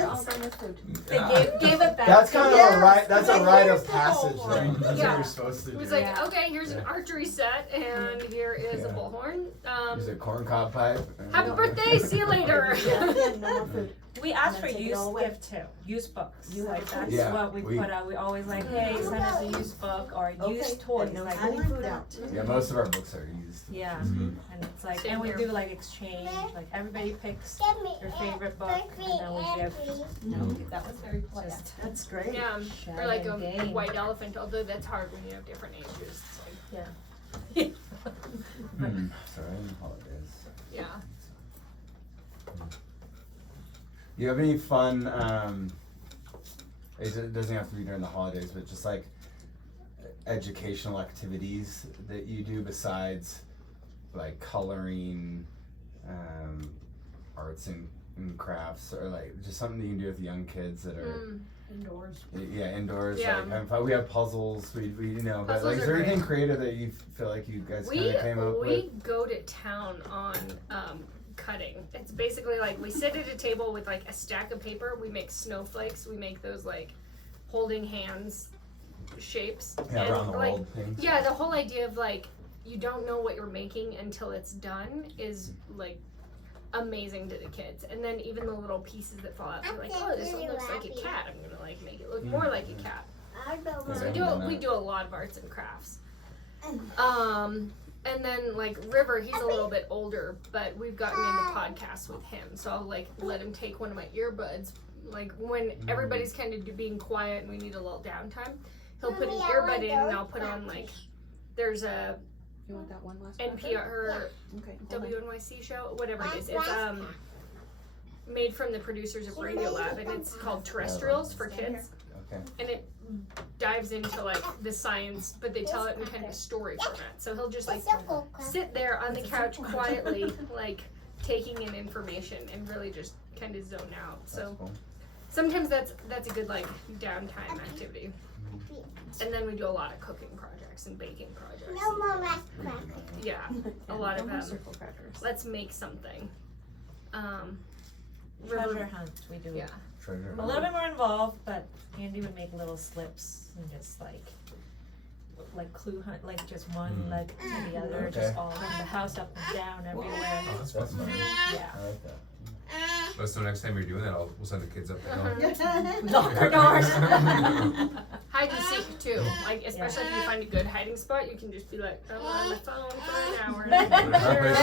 they gave it back. That's kind of Yes. a rite. That's a Like, rite here's of the passage, whole though. one. That's Yeah. what you're supposed to It do. was like, Yeah. okay, here's an archery set, and here is a Yeah. bullhorn. Use a corncob pipe. Happy birthday, see you later. No more food. We asked And for then take it used all away. gift too, used books. Like that's Yeah, what we we- put out. We always like, hey, send us a used book or used toys. No Like, handing food out. Yeah, most of our books are used. yeah, Mhm. and it's like, Same and we here. do like exchange. Like everybody picks their favorite book, and then we give. That was very pleasant. That's great. Yeah, or Shine like and a gain. white elephant, although that's hard when you have different ages. It's like, Sorry, holidays. yeah. Do you have any fun, it doesn't have to be during the holidays, but just like educational activities that you do besides like coloring, arts and crafts, or like just something that you can do with young kids that are Indoors. yeah indoors. Yeah. Like having fun. We have puzzles. We but Puzzles like is are there anything great. creative that you feel like you guys kind We of came up with? we go to town on cutting. It's basically like we sit at a table with like a stack of paper. We make snowflakes. We make those like holding hands shapes. Yeah, And, around the like, world things. yeah, the whole idea of like you don't know what you're making until it's done is like amazing to the kids. And then even the little pieces that fall out, they're like, oh, this one looks like a cat. I'm gonna like make it look more like a cat. So we do a lot of arts and crafts. And then like River, he's a little bit older, but we've gotten into podcasts with him. So I'll like let him take one of my earbuds. Like when everybody's kind of being quiet and we need a little downtime, he'll put an earbud in and I'll put on like there's a You want that one last NPR Okay. WNYC show, whatever it is. It's made from the producers of Radio Lab, and it's called Terrestrials for Kids. Okay. And it dives into like the science, but they tell it in kind of a story format. So he'll just like sit there on the couch quietly, like taking in information and really just kind of zone out. So That's cool. sometimes that's a good like downtime activity. And then we do a lot of cooking projects and baking projects. No more rice crackers. Yeah, a lot of circle crackers. let's make something. Treasure hunt. We do. Yeah. Treasure. A little bit more involved, but Andy would make little slips and just like clue hunt, like just one leg to the other, Okay. just all around the house, up and down, everywhere. Oh, that's That's fun. fun. Yeah. I like that. Oh, so next time you're doing that, we'll send the kids up the hill. Lock our doors. Hide and seek too. Like especially if you find a good hiding spot, you can just be like, I'm on my phone for an hour. That's a really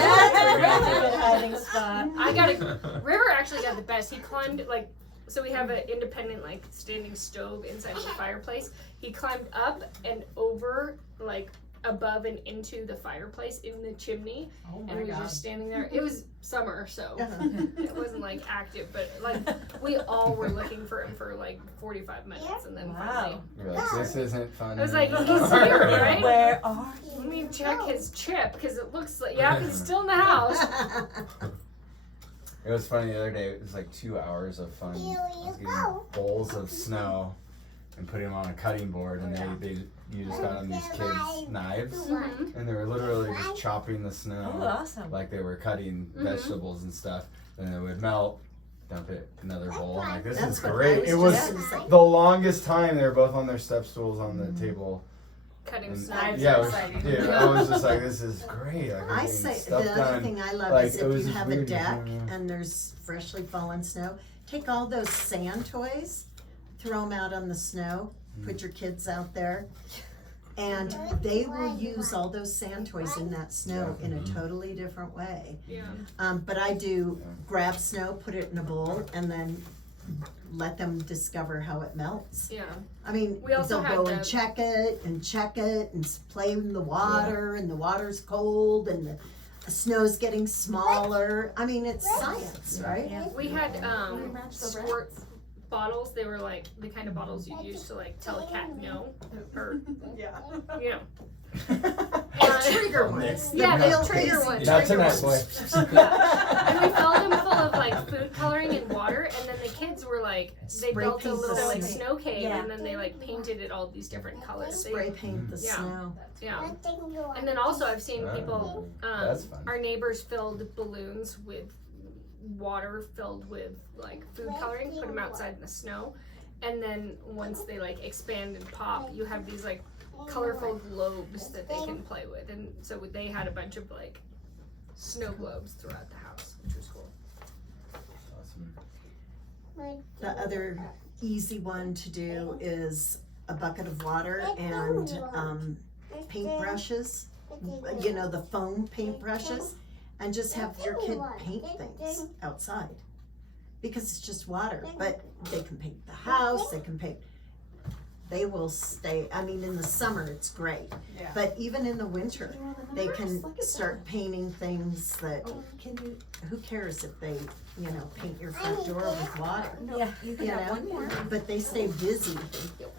good hiding spot. River actually got the best. He climbed like, so we have an independent like standing stove inside of the fireplace. He climbed up and over like above and into the fireplace in the chimney, Oh and my was god. just standing there. It was summer, so it wasn't like active, but like we all were looking for him for like 45 minutes, and then finally, You're like, this isn't fun. I was like, anymore. he's here, right? Where are Let me check his chip because it looks like he's still in the house. It was funny the other day. It was like 2 hours of fun. Here I was you getting go. bowls of snow and putting them on a cutting board, and you just got on these kids' knives, Mhm. and they were literally just chopping the snow Oh, awesome. like they were cutting vegetables and stuff. Then it would melt. Dump it in another bowl. I'm like, this That's is what I great. was It was just gonna say. the longest time. They were both on their step stools on the table. Cutting And, snow. yeah, it was, exciting. dude, I was just like, this is great. Like, I'm I getting say stuff the other done. thing I love Like, is it if was you just have a weird, deck yeah. and there's freshly fallen snow, take all those sand toys, throw them out on the snow, put your kids out there, and they will use all those sand toys in that snow in a totally different way. Yeah. But I do grab snow, put it in a bowl, and then let them discover how it melts. Yeah. I mean, We also they'll had go the- and check it and play in the water, and the water's cold, and the snow's getting smaller. I mean, it's science, right? Yeah. We had squirt bottles. They were like the kind of bottles you use to like tell a cat no, or Yeah. you know. Trigger ones. Yeah, The real the trigger easy ones. Not trigger tonight, ones. boy. Yeah. And we filled them full of like food coloring and water, and then the kids were like, they Spray built a paint the little like snow. snow cave, Yeah. and then they like painted it all these different colors. They, Spray paint the Yeah. snow. yeah. And then also I've seen people, That's fun. our neighbors filled balloons with water filled with like food coloring, put them outside in the snow, and then once they like expand and pop, you have these like colorful globes that they can play with, and so they had a bunch of like snow globes throughout the house, which was cool. Awesome. The other easy one to do is a bucket of water and paintbrushes, you know, the foam paintbrushes, and just have your kid paint things outside. Because it's just water, but they can paint the house, they will stay, I mean, in the summer it's great, Yeah. but even in the winter, they can start painting things that, who cares if they, you know, paint your front door with water, Yeah. you know, but they stay busy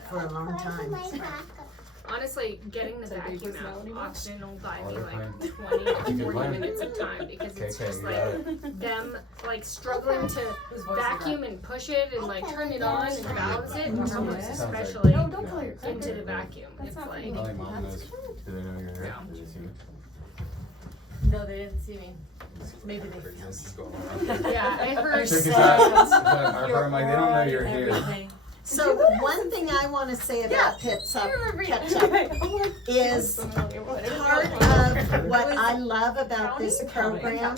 for a long time. Honestly, getting the So they vacuum just know out anymore? often will buy me Water like plan. 20 That's a to good 40 plan. minutes of time, because it's Okay, just you like got it. them like struggling to vacuum and push it and like turn it on and balance it, Mhm. almost Sounds like- especially No, don't pull your into the vacuum. It's like, Probably mom knows. Do they know you're here? Yeah. Did they see me? No, they didn't see me. Maybe they This is going on. yeah, I heard Check this so. out. I'm like, they don't know you're here. Everything. So one thing I wanna say about ketchup is part of what I love about this program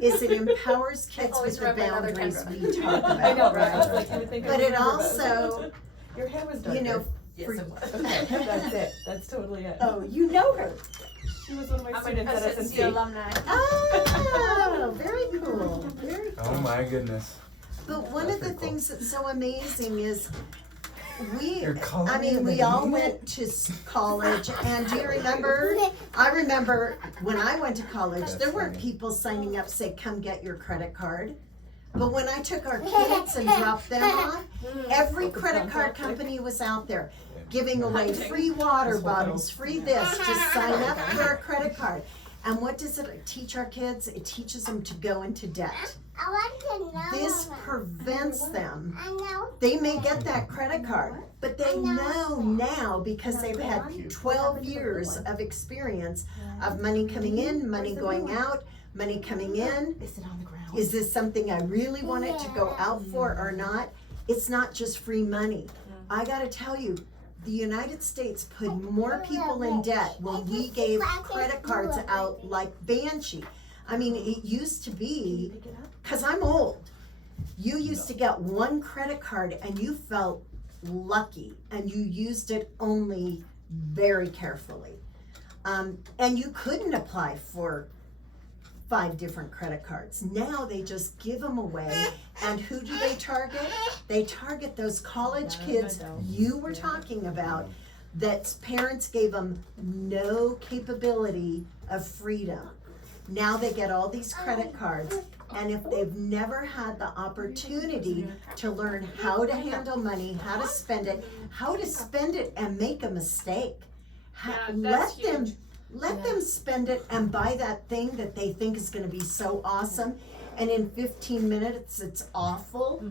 is it empowers kids with the boundaries we talk about. I know, right? I was like, you would think I But it remember, also, Your hair was you know, Yes, for, it was. Okay, that's it. That's totally it. oh, you know her. She was one of my students at SNC. alumni. Oh, very cool, very cool. Oh my goodness. But one That's of the pretty cool. things that's so amazing is You're calling I mean, me we all the went to college, and do you remember? I remember when I went to college, That's there weren't funny. people signing up, say, come get your credit card. But when I took our kids and dropped them off, every credit card company was out there giving away free water bottles, free this, just sign up for a credit card. And what does it teach our kids? It teaches them to go into debt. I want to know. This prevents them. I know. They may get that credit card, but they know now because they've had 12 years of experience of money coming in, money going out, money coming in. Is it on the ground? Is this something I really want it to go out for or not? It's not just free money. I gotta tell you, the United States put more people in debt when we gave credit cards out like Banshee. I mean, it used to be, cause I'm old, you used to get one credit card and you felt lucky and you used it only very carefully. And you couldn't apply for 5 different credit cards. Now they just give them away, and who do they target? They target those college kids you were talking about, that parents gave them no capability of freedom. Now they get all these credit cards, and if they've never had the opportunity to learn how to handle money, how to spend it and make a mistake, Yeah, that's huge. let them spend it and buy that thing that they think is gonna be so awesome, and in 15 minutes it's awful.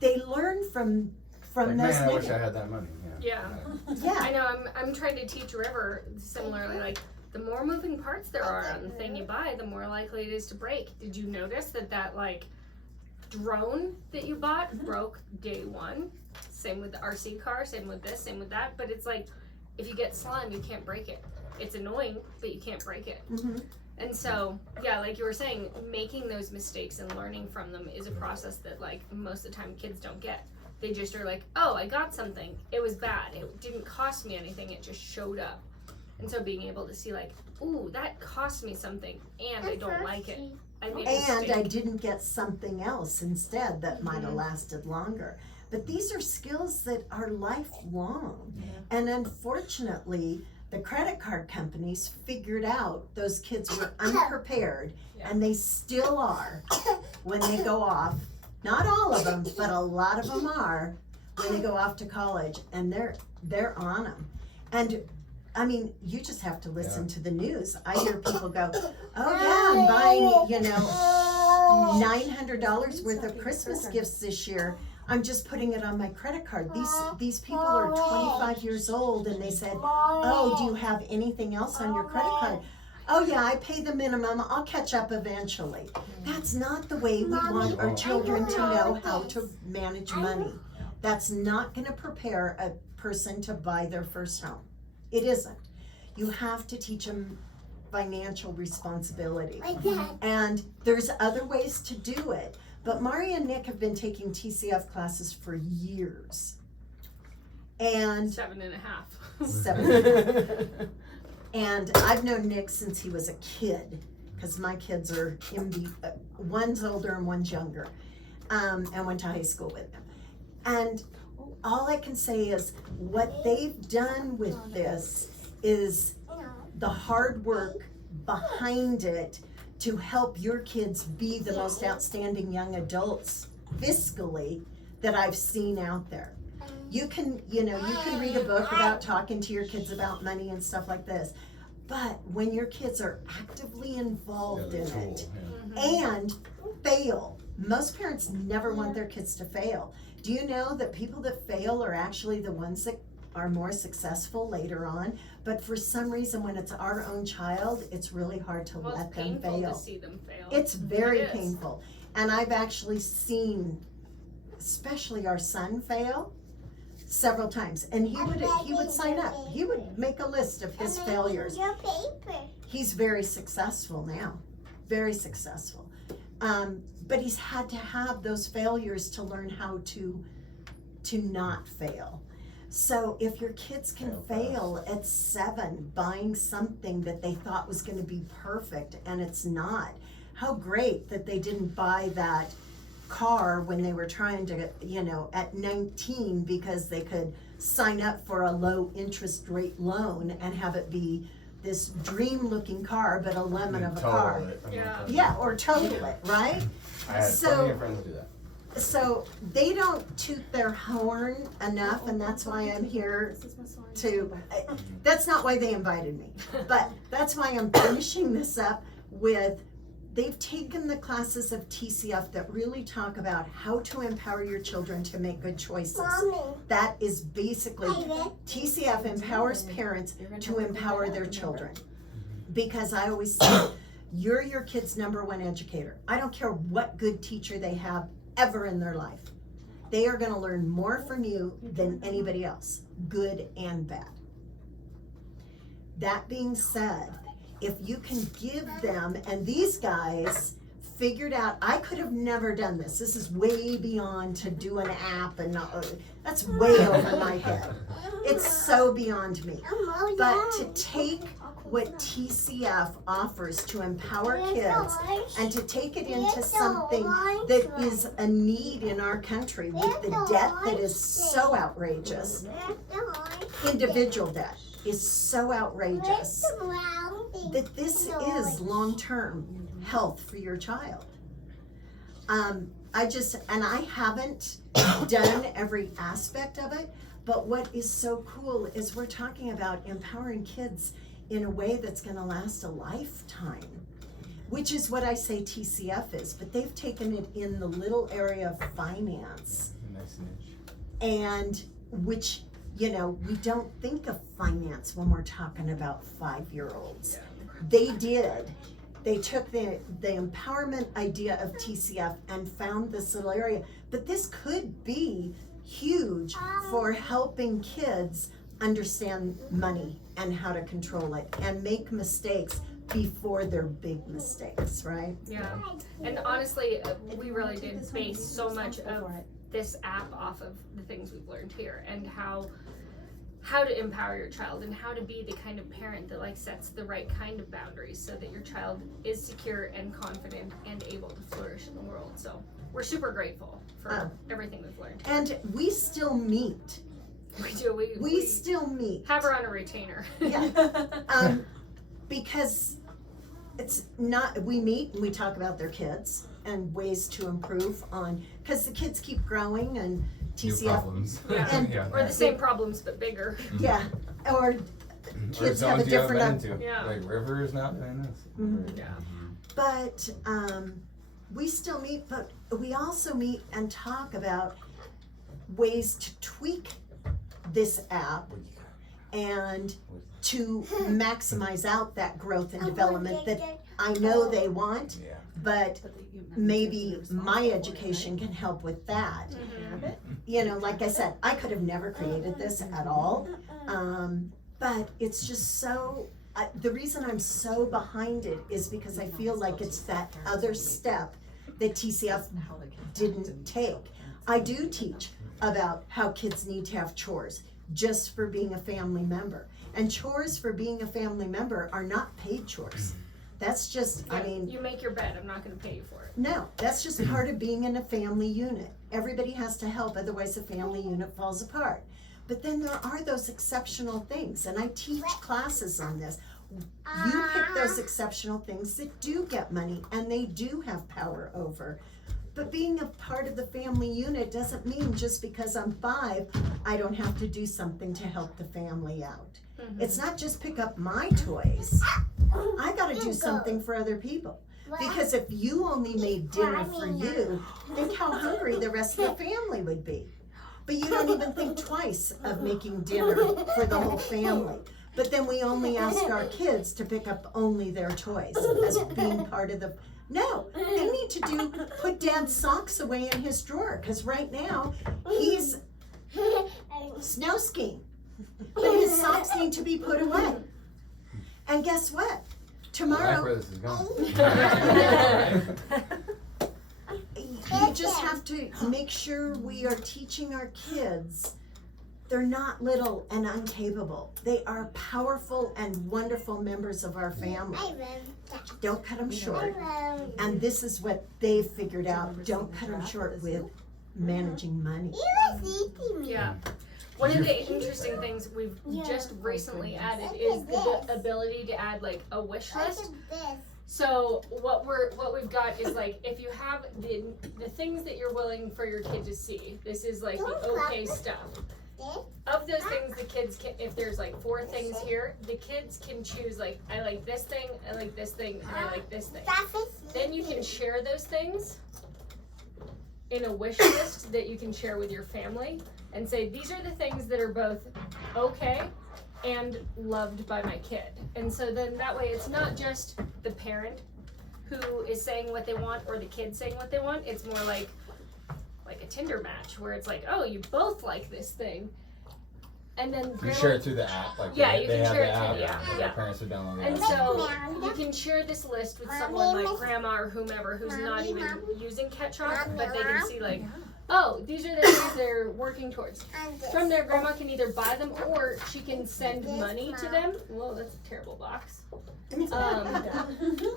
They learn from Like, those man, I wish I negatives. had that money. Yeah. I Yeah, know, I'm trying to teach River similarly, like, the more moving parts there are on the thing you buy, the more likely it is to break. Did you notice that like drone that you bought broke day one? Same with the RC car, same with this, same with that, but it's like, if you get slime, you can't break it. It's annoying, but you can't break it. Mhm. And so, yeah, like you were saying, making those mistakes and learning from them is a process that, like, most of the time kids don't get. They just are like, oh, I got something. It was bad. It didn't cost me anything. It just showed up. And so being able to see, like, ooh, that cost me something, and I don't like it. I made a and I mistake. didn't get something else instead that might have lasted longer. But these are skills that are lifelong. And unfortunately, the credit card companies figured out those kids were unprepared, and they still are when they go off. Not all of them, but a lot of them are when they go off to college, and they're on them. And I mean, you just have to listen to the news. I hear people go, "Oh yeah, I'm buying, you know, $900 worth of Christmas gifts this year. I'm just putting it on my credit card." These people are 25 years old, and they said, "Oh, do you have anything else on your credit card?" "Oh yeah, I pay the minimum. I'll catch up eventually." That's not the way we want our children to know how to manage money. That's not going to prepare a person to buy their first home. It isn't. You have to teach them financial responsibility. And there's other ways to do it. But Mari and Nick have been taking TCF classes for years. And 7.5. 7. And I've known Nick since he was a kid, because my kids are one's older and one's younger, and went to high school with him. And all I can say is what they've done with this is the hard work behind it to help your kids be the most outstanding young adults fiscally that I've seen out there. You can read a book about talking to your kids about money and stuff like this, but when your kids are actively involved in it and fail, most parents never want their kids to fail. Do you know that people that fail are actually the ones that are more successful later on? But for some reason, when it's our own child, it's really hard to let them fail. It's painful to see them fail. It's very painful. And I've actually seen, especially our son, fail several times. And he would sign up. He would make a list of his failures. He's very successful now. Very successful. But he's had to have those failures to learn how to not fail. So if your kids can fail at 7 buying something that they thought was going to be perfect and it's not, how great that they didn't buy that car when they were trying to, at 19, because they could sign up for a low interest rate loan and have it be this dream looking car, but a lemon of a car. Yeah, or total it, right? I had plenty of friends do that. So they don't toot their horn enough, and that's why I'm here that's not why they invited me, but that's why I'm finishing this up with, they've taken the classes of TCF that really talk about how to empower your children to make good choices. That is basically, TCF empowers parents to empower their children. Because I always say, you're your kid's #1 educator. I don't care what good teacher they have ever in their life. They are going to learn more from you than anybody else, good and bad. That being said, if you can give them, and these guys figured out, I could have never done this. This is way beyond to do an app, and that's way over my head. It's so beyond me. But to take what TCF offers to empower kids and to take it into something that is a need in our country with the debt that is so outrageous. Individual debt is so outrageous that this is long-term health for your child. I haven't done every aspect of it, but what is so cool is we're talking about empowering kids in a way that's going to last a lifetime, which is what I say TCF is, but they've taken it in the little area of finance. Nice niche. And which, we don't think of finance when we're talking about 5-year-olds. They did. They took the empowerment idea of TCF and found this little area. But this could be huge for helping kids understand money and how to control it and make mistakes before they're big mistakes, right? Yeah. And honestly, we really did base so much of this app off of the things we've learned here, and how to empower your child and how to be the kind of parent that sets the right kind of boundaries so that your child is secure and confident and able to flourish in the world. So we're super grateful for everything we've learned. And we still meet. We do. We still meet. Have her on a retainer. Yeah. Because it's not, we meet and we talk about their kids and ways to improve on, because the kids keep growing and New TCF, problems. And- yeah. Or the same problems but bigger. yeah, or Or kids have a zones you haven't different, been into. Yeah. Like River is not doing this. Mhm. Yeah. but, we still meet, but we also meet and talk about ways to tweak this app and to maximize out that growth and development that I know they want, Yeah. but maybe my education can help with that. You know, like I said, I could have never created this at all, but it's just so, the reason I'm so behind it is because I feel like it's that other step that TCF didn't take. I do teach about how kids need to have chores just for being a family member. And chores for being a family member are not paid chores. That's just, I mean, You make your bed, I'm not gonna pay you for it. no, that's just part of being in a family unit. Everybody has to help, otherwise the family unit falls apart. But then there are those exceptional things, and I teach classes on this. You pick those exceptional things that do get money and they do have power over. But being a part of the family unit doesn't mean just because I'm 5, I don't have to do something to help the family out. It's not just pick up my toys. I gotta do something for other people. Because if you only made dinner for you, think how hungry the rest of the family would be. But you don't even think twice of making dinner for the whole family. But then we only ask our kids to pick up only their toys as being part of the, no, they need to put Dad's socks away in his drawer, because right now, he's snow skiing. But his socks need to be put away. And guess what? I like Tomorrow, where this is going. you just have to make sure we are teaching our kids they're not little and incapable. They are powerful and wonderful members of our family. Don't cut them short. And this is what they've figured out. Don't cut them short with managing money. Yeah. One of the interesting things we've just recently added is the ability to add like a wish list. So what we've got is like, if you have the things that you're willing for your kid to see, this is like the okay stuff. Of those things, the kids can, if there's like 4 things here, the kids can choose like, I like this thing, I like this thing, and I like this thing. Then you can share those things in a wish list that you can share with your family and say, these are the things that are both okay and loved by my kid. And so then that way it's not just the parent who is saying what they want or the kid saying what they want. It's more like a Tinder match where it's like, oh, you both like this thing. And then You share it through the app, like Yeah, they, you they can have share the it through app, the app, and yeah. their parents would download the And app. so you can share this list with someone like grandma or whomever who's not even using Ketchup, but they can see like, oh, these are the things they're working towards. From there, grandma can either buy them or she can send money to them. Whoa, that's a terrible box.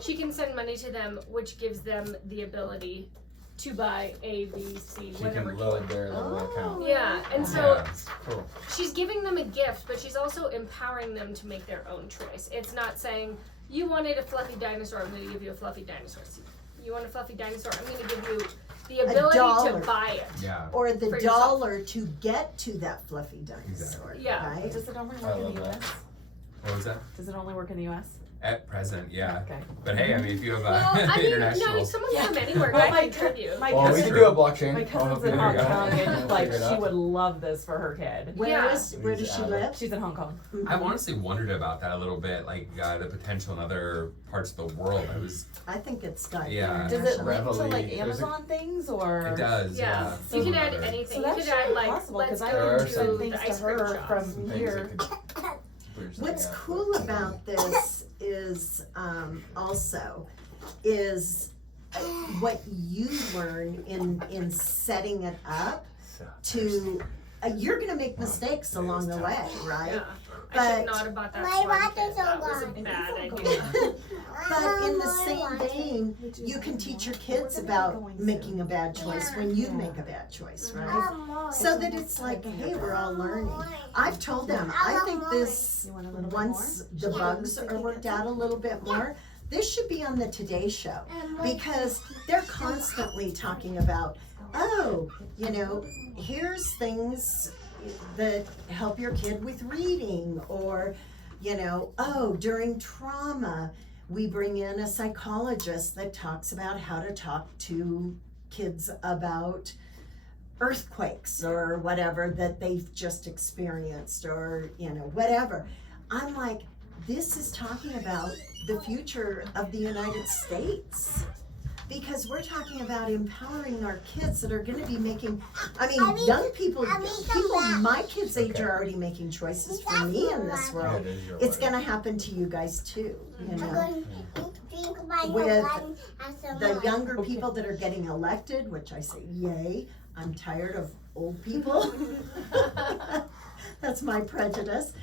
She can send money to them, which gives them the ability to buy A, B, C, She whatever. can load their little account. Yeah, and so Yeah. Cool. she's giving them a gift, but she's also empowering them to make their own choice. It's not saying, you wanted a fluffy dinosaur, I'm going to give you a fluffy dinosaur. You want a fluffy dinosaur, I'm going to give you the ability dollar. to buy it. Yeah. Or the For yourself. dollar to get to that fluffy dinosaur, Yeah. right? Does it only I work in love the that. US? What was that? Does it only work in the US? At present, yeah. Okay. But hey, I mean, if you have Well, I mean, international. no, someone from anywhere Well, can my- contribute. My Well, we cousin, can do a blockchain. my I'll cousin's help in you Hong figure it Kong, out. and like Figure it she out. would love this for her kid. Where Yeah. does she live? She's in Hong Kong. I've honestly wondered about that a little bit, like the potential in other parts of the world. I think it's got Yeah. Does it link to Reveille. like There's a- Amazon things or? It does, Yeah. yeah. You can add Whatever. anything. So You that's could add like, possible let's because I go There are would to send the things ice to cream her shop. from Some things here. that could put yourself What's out. cool about this is also is what you learn in setting it up to you're gonna make mistakes along the way, right? Yeah. I But- should not have bought that My slime water's kit. That was a so bad long. idea. But in the same vein, you can teach your kids about making a bad choice when you make a bad choice, right? So that it's like, hey, we're all learning. I've told them, I think this, You want a little bit once the bugs are worked out a little bit more, this should be on the Today Show because they're constantly talking about, oh, you know, here's things that help your kid with reading, or, you know, oh, during trauma, we bring in a psychologist that talks about how to talk to kids about earthquakes or whatever that they've just experienced, or, you know, whatever. I'm like, this is talking about the future of the United States. Because we're talking about empowering our kids that are going to be making, I mean, young people my kids' age are already making choices for me in this world. It's going to happen to you guys too, you know. With the younger people that are getting elected, which I say, yay, I'm tired of old people. That's my prejudice.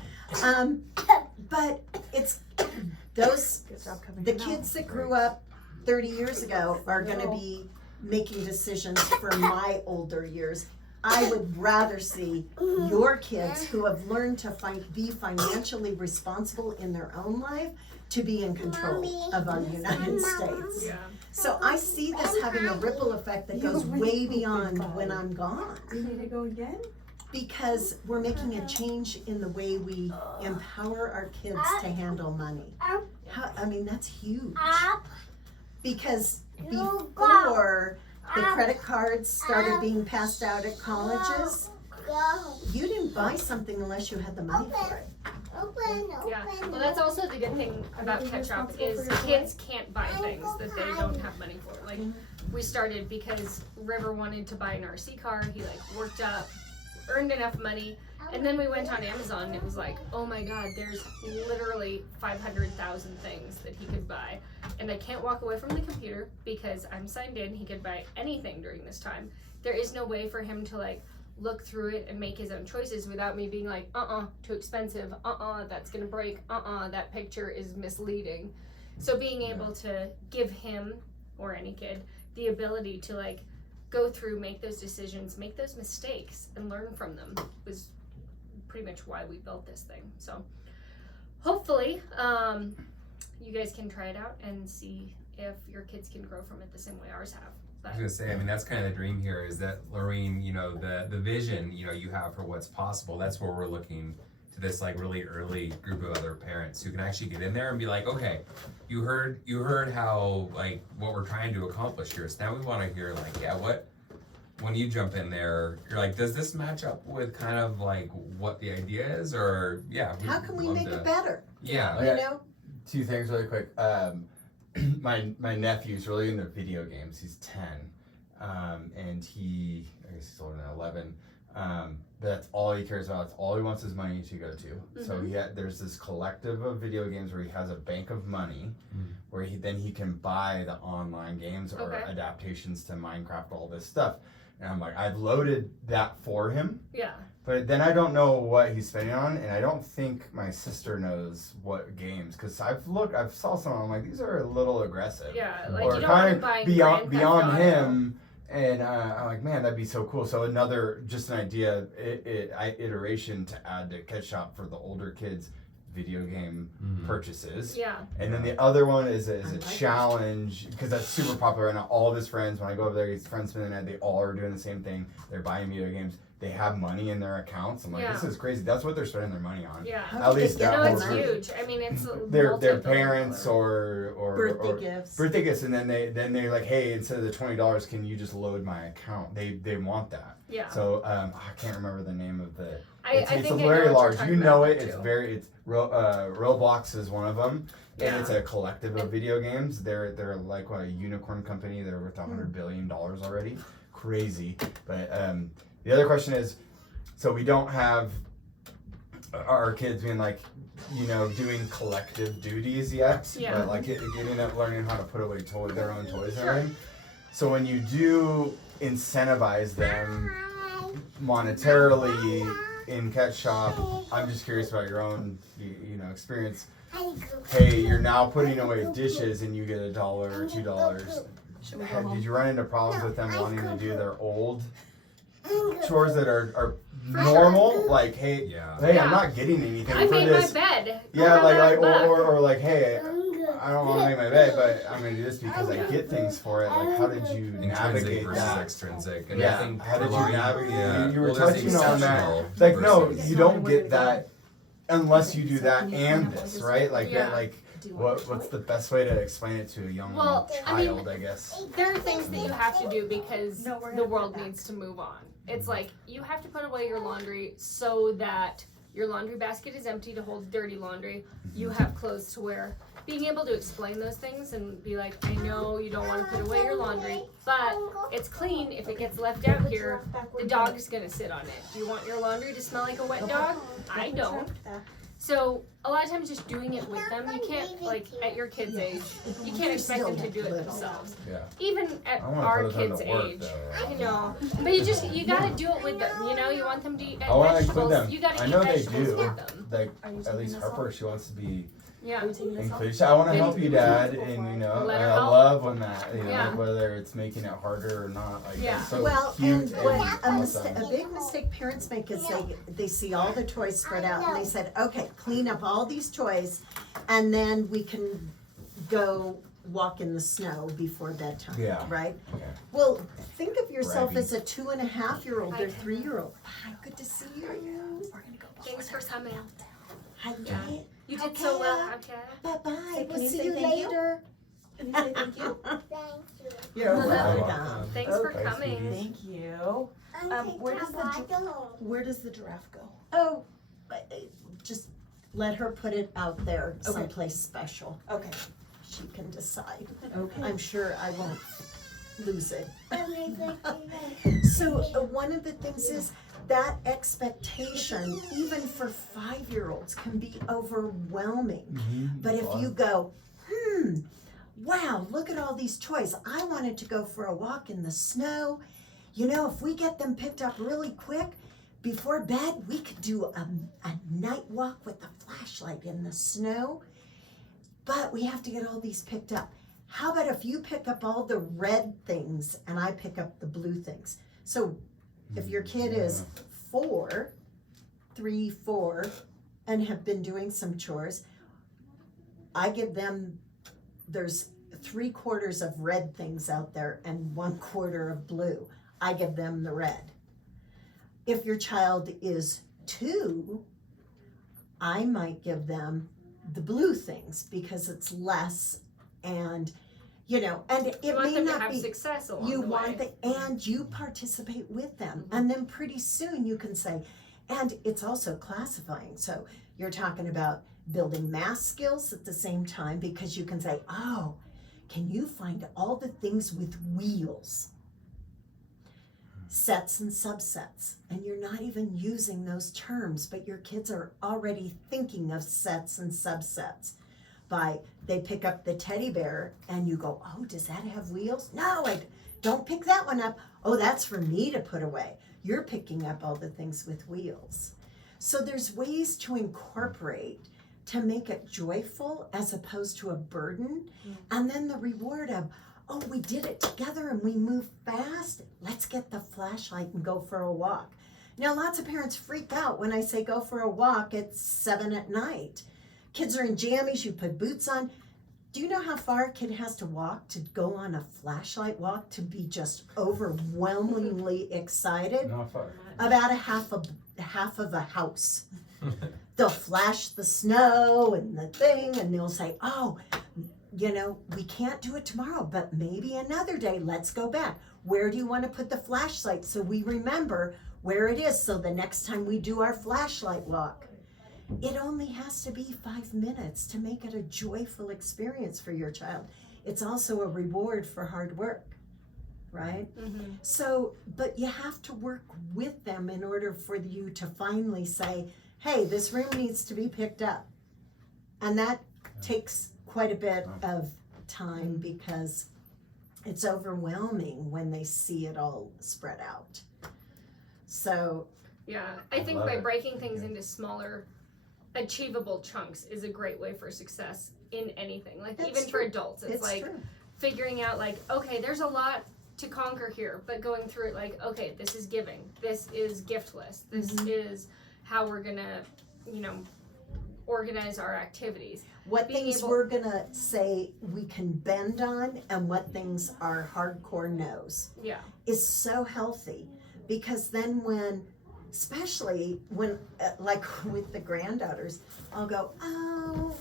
But it's those, the kids that grew up 30 years ago are going to be making decisions for my older years. I would rather see your kids who have learned to be financially responsible in their own life to be in control of our United States. Yeah. So I see this having a ripple effect that goes way beyond when I'm gone. You need to go again? Because we're making a change in the way we empower our kids to handle money. I mean, that's huge. Because before the credit cards started being passed out at colleges, you didn't buy something unless you had the money for it. Yeah, well, that's also the good thing about Catch Shop is kids can't buy things that they don't have money for. Like, we started because River wanted to buy an RC car. He like worked up, earned enough money, and then we went on Amazon and it was like, oh my god, there's literally 500,000 things that he could buy. And I can't walk away from the computer because I'm signed in. He could buy anything during this time. There is no way for him to like look through it and make his own choices without me being like, too expensive, that's gonna break, that picture is misleading. So being able to give him, or any kid, the ability to like go through, make those decisions, make those mistakes, and learn from them was pretty much why we built this thing. So hopefully you guys can try it out and see if your kids can grow from it the same way ours have. I was gonna say, I mean, that's kind of the dream here, is that Lorene, you know, the vision, you know, you have for what's possible. That's where we're looking to this like really early group of other parents who can actually get in there and be like, okay, you heard how like what we're trying to accomplish here. So now we want to hear like, yeah, what, when you jump in there, you're like, does this match up with kind of like what the idea is, or yeah? How can we make it better? Yeah, You know? Two things really quick. My nephew's really into video games. He's 10, and I guess he's older than 11. But that's all he cares about. It's all he wants his money to go to. Mm-hmm. So there's this collective of video games where he has a bank of money, where he can buy the online games or adaptations to Minecraft, all this stuff. And I'm like, I've loaded that for him. Yeah. But then I don't know what he's spending on, and I don't think my sister knows what games, because I've saw some, I'm like, these are a little aggressive. Yeah, like or you don't kind want to of buy beyond him, and I'm like, man, that'd be so cool. So just an idea, iteration to add to Catch Shop for the older kids, video game purchases. Yeah. And then the other one is a challenge, because that's super popular, and all of his friends, when I go over there, his friends spend the night, they all are doing the same thing. They're buying video games. They have money in their accounts. I'm like, this is crazy. That's what they're spending their money on. Yeah. At least that it's whole group. huge. I mean, it's their parents or birthday gifts, and then they're like, hey, instead of the $20, can you just load my account? They want that. Yeah. So I can't remember the name of the. It's very large. You know it. It's Roblox is one of them. And it's a collective of video games. They're like a unicorn company. They're worth $100 billion already. Crazy. But the other question is, so we don't have our kids being like, you know, doing collective duties yet. Yeah. But like getting up, learning how to put away their own toys and everything. So when you do incentivize them monetarily in Catch Shop, I'm just curious about your own, you know, experience. Hey, you're now putting away dishes and you get $1 or $2. Did you run into problems with them wanting to do their old chores that are normal? Like, hey, I'm not getting anything I for made this. my bed. Yeah, or like, hey, I don't want to make my bed, but I'm gonna do this because I get things for it. Like, how did you Intrinsic navigate versus that? extrinsic. And Yeah. I think How did you Lori- navigate? Yeah. You were Well, there's the touching on that. exceptional It's like, no, versus- you don't get that unless you do that and this, right? Like Yeah. that. Like, what's the best way to explain it to a young Well, I mean, child? I guess. There are things that you have to do because No, we're the gonna world put it back. needs to move on. It's like you have to put away your laundry so that your laundry basket is empty to hold dirty laundry. You have clothes to wear. Being able to explain those things and be like, I know you don't want to put away your laundry, but it's clean. If it gets left out here, the dog is going to sit on it. Do you want your laundry to smell like a wet dog? I don't. So a lot of times just doing it with them, you can't, like at your kids' age, you can't expect them to do it themselves. Yeah. Even at I wanna our put them kids' to work, age. though. I know. But you gotta do it with them, you know? You want them to eat I want to include vegetables, them. you gotta I eat know they vegetables do. with them. Like Are you at taking least this Harper, off? she wants to be Yeah. Are you taking this off? included. I want to Maybe help you, Dad, and you know, Let I her help. love when that, you know, Yeah. like whether it's making it harder or not. Like Yeah. that's so Well, cute and what a awesome. big mistake parents make is they see all the toys spread out and they said, okay, clean up all these toys and then we can go walk in the snow before bedtime, Yeah. right? Okay. Well, think of yourself Braggy. as a 2.5-year-old or 3-year-old. Hi, good to see you. Thanks for coming. Hi, Yeah. Kate. You did so well, okay? Bye-bye. Hey, We'll can you see say you thank you? later. Can you say thank you? Thank you. You're Welcome. welcome. Thanks for Okay, coming. sweeties. Thank you. Where does the giraffe go? Oh, just let her put it out there Okay. someplace special. Okay. She can decide. Okay. I'm sure I won't lose it. Mommy, So one of the things is that expectation, even for 5-year-olds, can be overwhelming. Mhm. But if you go, wow, look at all these toys. I wanted to go for a walk in the snow. You know, if we get them picked up really quick, before bed, we could do a night walk with a flashlight in the snow. But we have to get all these picked up. How about if you pick up all the red things and I pick up the blue things? So if your kid is 3, 4, and have been doing some chores, I give them, there's 3/4 of red things out there and 1/4 of blue. I give them the red. If your child is 2, I might give them the blue things because it's less and, you know, and You it want may them to not have be. success along You the want way. and you participate with them. And then pretty soon you can say, and it's also classifying. So you're talking about building math skills at the same time because you can say, oh, can you find all the things with wheels? Sets and subsets. And you're not even using those terms, but your kids are already thinking of sets and subsets. They pick up the teddy bear and you go, oh, does that have wheels? No, don't pick that one up. Oh, that's for me to put away. You're picking up all the things with wheels. So there's ways to incorporate to make it joyful as opposed to a burden. And then the reward of, oh, we did it together and we moved fast. Let's get the flashlight and go for a walk. Now, lots of parents freak out when I say go for a walk at 7 at night. Kids are in jammies, you put boots on. Do you know how far a kid has to walk to go on a flashlight walk to be just overwhelmingly excited? Not far. About half of a house. They'll flash the snow and the thing and they'll say, oh, you know, we can't do it tomorrow, but maybe another day, let's go back. Where do you want to put the flashlight so we remember where it is so the next time we do our flashlight walk? It only has to be 5 minutes to make it a joyful experience for your child. It's also a reward for hard work, right? Mm-hmm. So, but you have to work with them in order for you to finally say, hey, this room needs to be picked up. And that takes quite a bit of time because it's overwhelming when they see it all spread out. So, Yeah, I think love by it. breaking things into smaller, achievable chunks is a great way for success in anything. Like That's even for true. adults, it's it's like true. figuring out like, okay, there's a lot to conquer here, but going through it like, okay, this is giving, this is gift list, this is how we're gonna, you know, organize our activities. what being things able- we're gonna say we can bend on and what things are hardcore no's Yeah. is so healthy. Because then especially when, like with the granddaughters, I'll go, oh,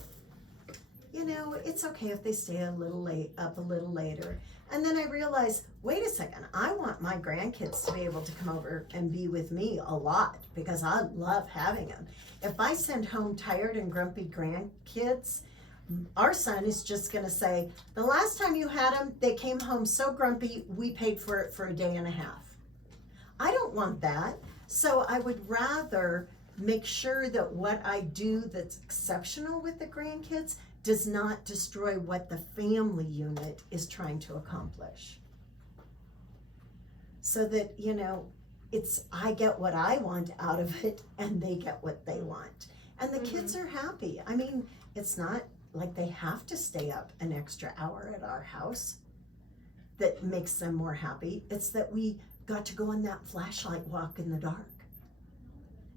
it's okay if they stay up a little later. And then I realize, wait a second, I want my grandkids to be able to come over and be with me a lot because I love having them. If I send home tired and grumpy grandkids, our son is just gonna say, the last time you had them, they came home so grumpy, we paid for it for a day and a half. I don't want that. So I would rather make sure that what I do that's exceptional with the grandkids does not destroy what the family unit is trying to accomplish. So that, I get what I want out of it and they get what they want. And the kids are happy. I mean, it's not like they have to stay up an extra hour at our house that makes them more happy. It's that we got to go on that flashlight walk in the dark.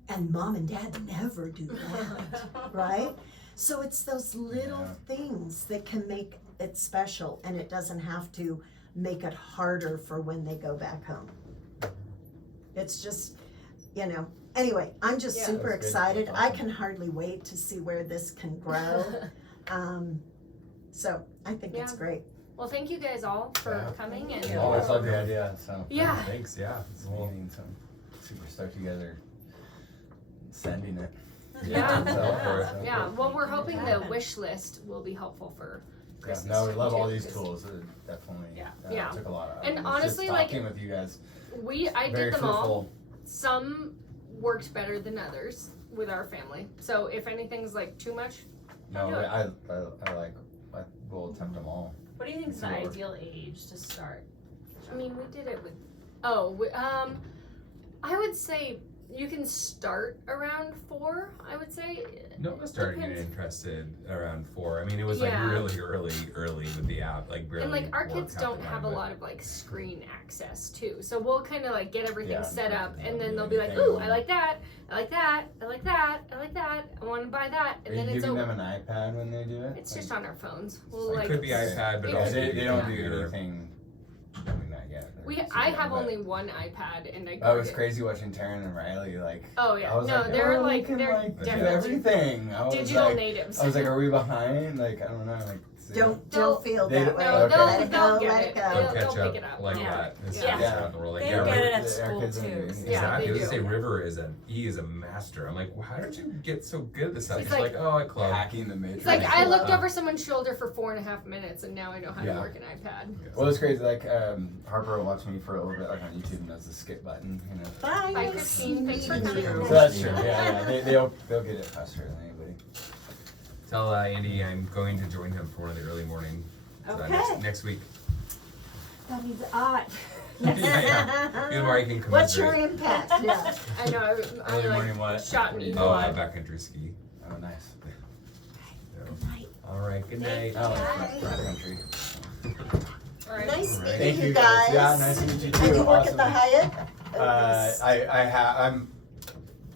And mom and dad never do that, right? So it's those little things that can make it special, and it doesn't have to make it harder for when they go back home. It's just, anyway, I'm just super That's good. excited. That's I awesome. can hardly wait to see where this can grow. So I think it's Yeah. great. Well, thank you guys all for Yeah. coming and I always love the idea, so. Yeah. Thanks, yeah. It's meeting some super stoked together, sending it. Yeah. So, Yeah, well, we're hoping the wish list will be helpful for Yeah, Christmas. no, we love all too, these 'cause tools. It definitely Yeah. took a lot out of And it. It's honestly, just like, talking with you guys, I very did them all. fruitful. Some worked better than others with our family. So if anything's like too much, No, do it. I will attempt them all. What do you think is the It's lower. ideal age to start? I mean, we did it with, I would say you can start around 4, I would say. Noah started getting Depends. interested around 4. I mean, it was like Yeah. really early with the app, like really. And like our worked kids out don't the have a line, lot of like screen access too. So we'll kind of like get everything Yeah, set up perfect. and then Yeah, they'll be like, anything. ooh, I like that, I like that, I like that, I like that, I want to buy that. Are And you then it's giving over. them an iPad when they do it? It's Like, just on our phones. We'll but- like, It could be iPad, but it- also they don't do computer. anything. I mean, not yet. I have only one iPad and I That got was it. crazy watching Taryn and Riley. Like, Oh yeah, I was no, like, they're oh, like we can, they're do definitely everything. I was digital like, natives. I was like, are we behind? Like, I don't know. Like, Don't They'll- feel They that don't- way. no, Okay. they'll, Let it they'll go, get let it. it go. They'll They'll catch pick up it up. like Yeah. that. As Yeah. soon as they're rolling. They Yeah, get it River- at our school kids are too. doing it. Yeah, Exactly. they I was gonna do. say River is a master. I'm like, well, how did you get so good at this stuff? He's She's like, oh, I club. hacking the matrix. It's like I Cool. looked over someone's shoulder for 4.5 minutes and now I know how to Yeah. work an iPad. Well, it's crazy. Like, Harper will watch me for a little bit, like on YouTube, and does the skip button. Bye, Bye, Christine. Thanks for meeting coming. you. So that's true. Yeah. They'll get it faster than anybody. Tell Andy I'm going to join him for one of the early morning. Okay. Next week. That means I. yeah. Either way, I can come What's in your very- impact? Yeah. I know. I Early like morning what? shot an eagle Oh, eye. backcountry ski. Oh, nice. All right. Good night. I like front country. All right. Nice All right. meeting Thank you you guys. guys. Yeah, nice to meet you too. And you work at the Awesome. Hyatt? I'm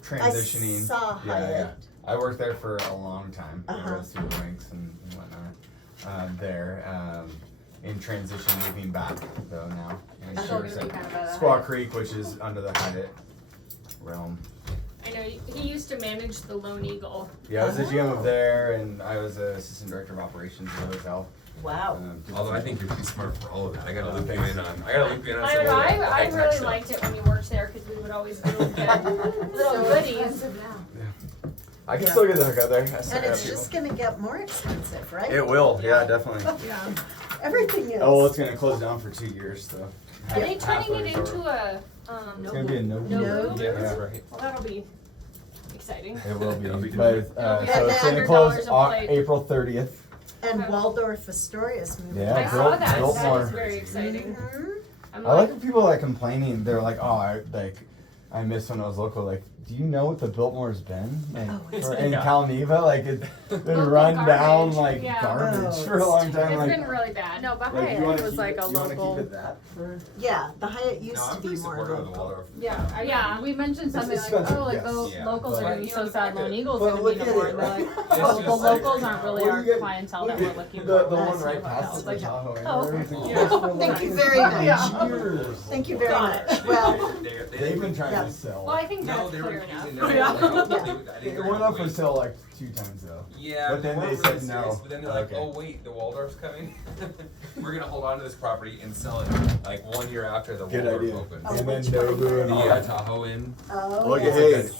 transitioning. I saw Hyatt. I worked there for a long time. I Uh-huh. rose through the ranks and whatnot. In transition, moving back though now. And Still sure, gonna be kind of a Squaw Creek, which is under the Hyatt realm. I know he used to manage the Lone Eagle. Yeah, I was the GM of there, and I was the assistant director of operations of the hotel. Wow. Although I think you're too smart for all of that. I gotta loop you Thanks. in on. I gotta loop you in on I some don't know. of the I high-tech really stuff. liked it when you worked there because we would always go get little goodies. I can Yeah. still get the hook out there. I still And got it's people. just gonna get more expensive, right? It will, yeah, definitely. Yeah. Everything is. Oh, well, it's gonna close down for 2 years, so. Are they turning it Halfway into short. a It's gonna be a no. No. Yeah, right. Well, that'll be exciting. It will be, It'll be but It'll be so it's gonna $100 close a plate. April 30th. And Waldorf Astoria's moving. Yeah, I built- saw that. built That more. was very exciting. Mhm. I'm I like when people like complaining. They're like, "Oh, I miss when I was local." Like do you know what the Biltmore's been? Like, Oh, it's for, been- in Calneva, like it's been Local run down garbage. like Yeah. garbage Oh, for a long time. It's Like, been really bad. No, but like, Hyatt you wanna was keep like it, a you wanna local. keep it that for? Yeah, the Hyatt No, used I'm to be pretty more supportive of the local. Waldorf. Yeah, Yeah, we mentioned something It's like, expensive, oh, like yes. the Yeah. locals are But, gonna be you so know, sad, the Lone fact Eagle's But gonna look be at no more. it, And they're like, right? oh, It's the just locals like, aren't really what do our you get- clientele look that we're at looking the for. one Let's see right what past else. the Like, Tahoe. And oh, everything's yeah. for like Thank you very much. years. Thank you very Got much. Well, They've been trying Yeah. to sell. well, I think No, that's they were clear enough. using Oh, their. yeah. I think It they're went gonna up for wait. sale like 2 times though. Yeah, But then weren't they really said serious, no. But then they're like, Okay. oh wait, the Waldorf's coming. We're gonna hold on to this property and sell it like 1 year after the Good Waldorf idea. opens. Oh, And then which Nobu and The all that. Tahoe Inn. oh, Look yeah. at hey, great.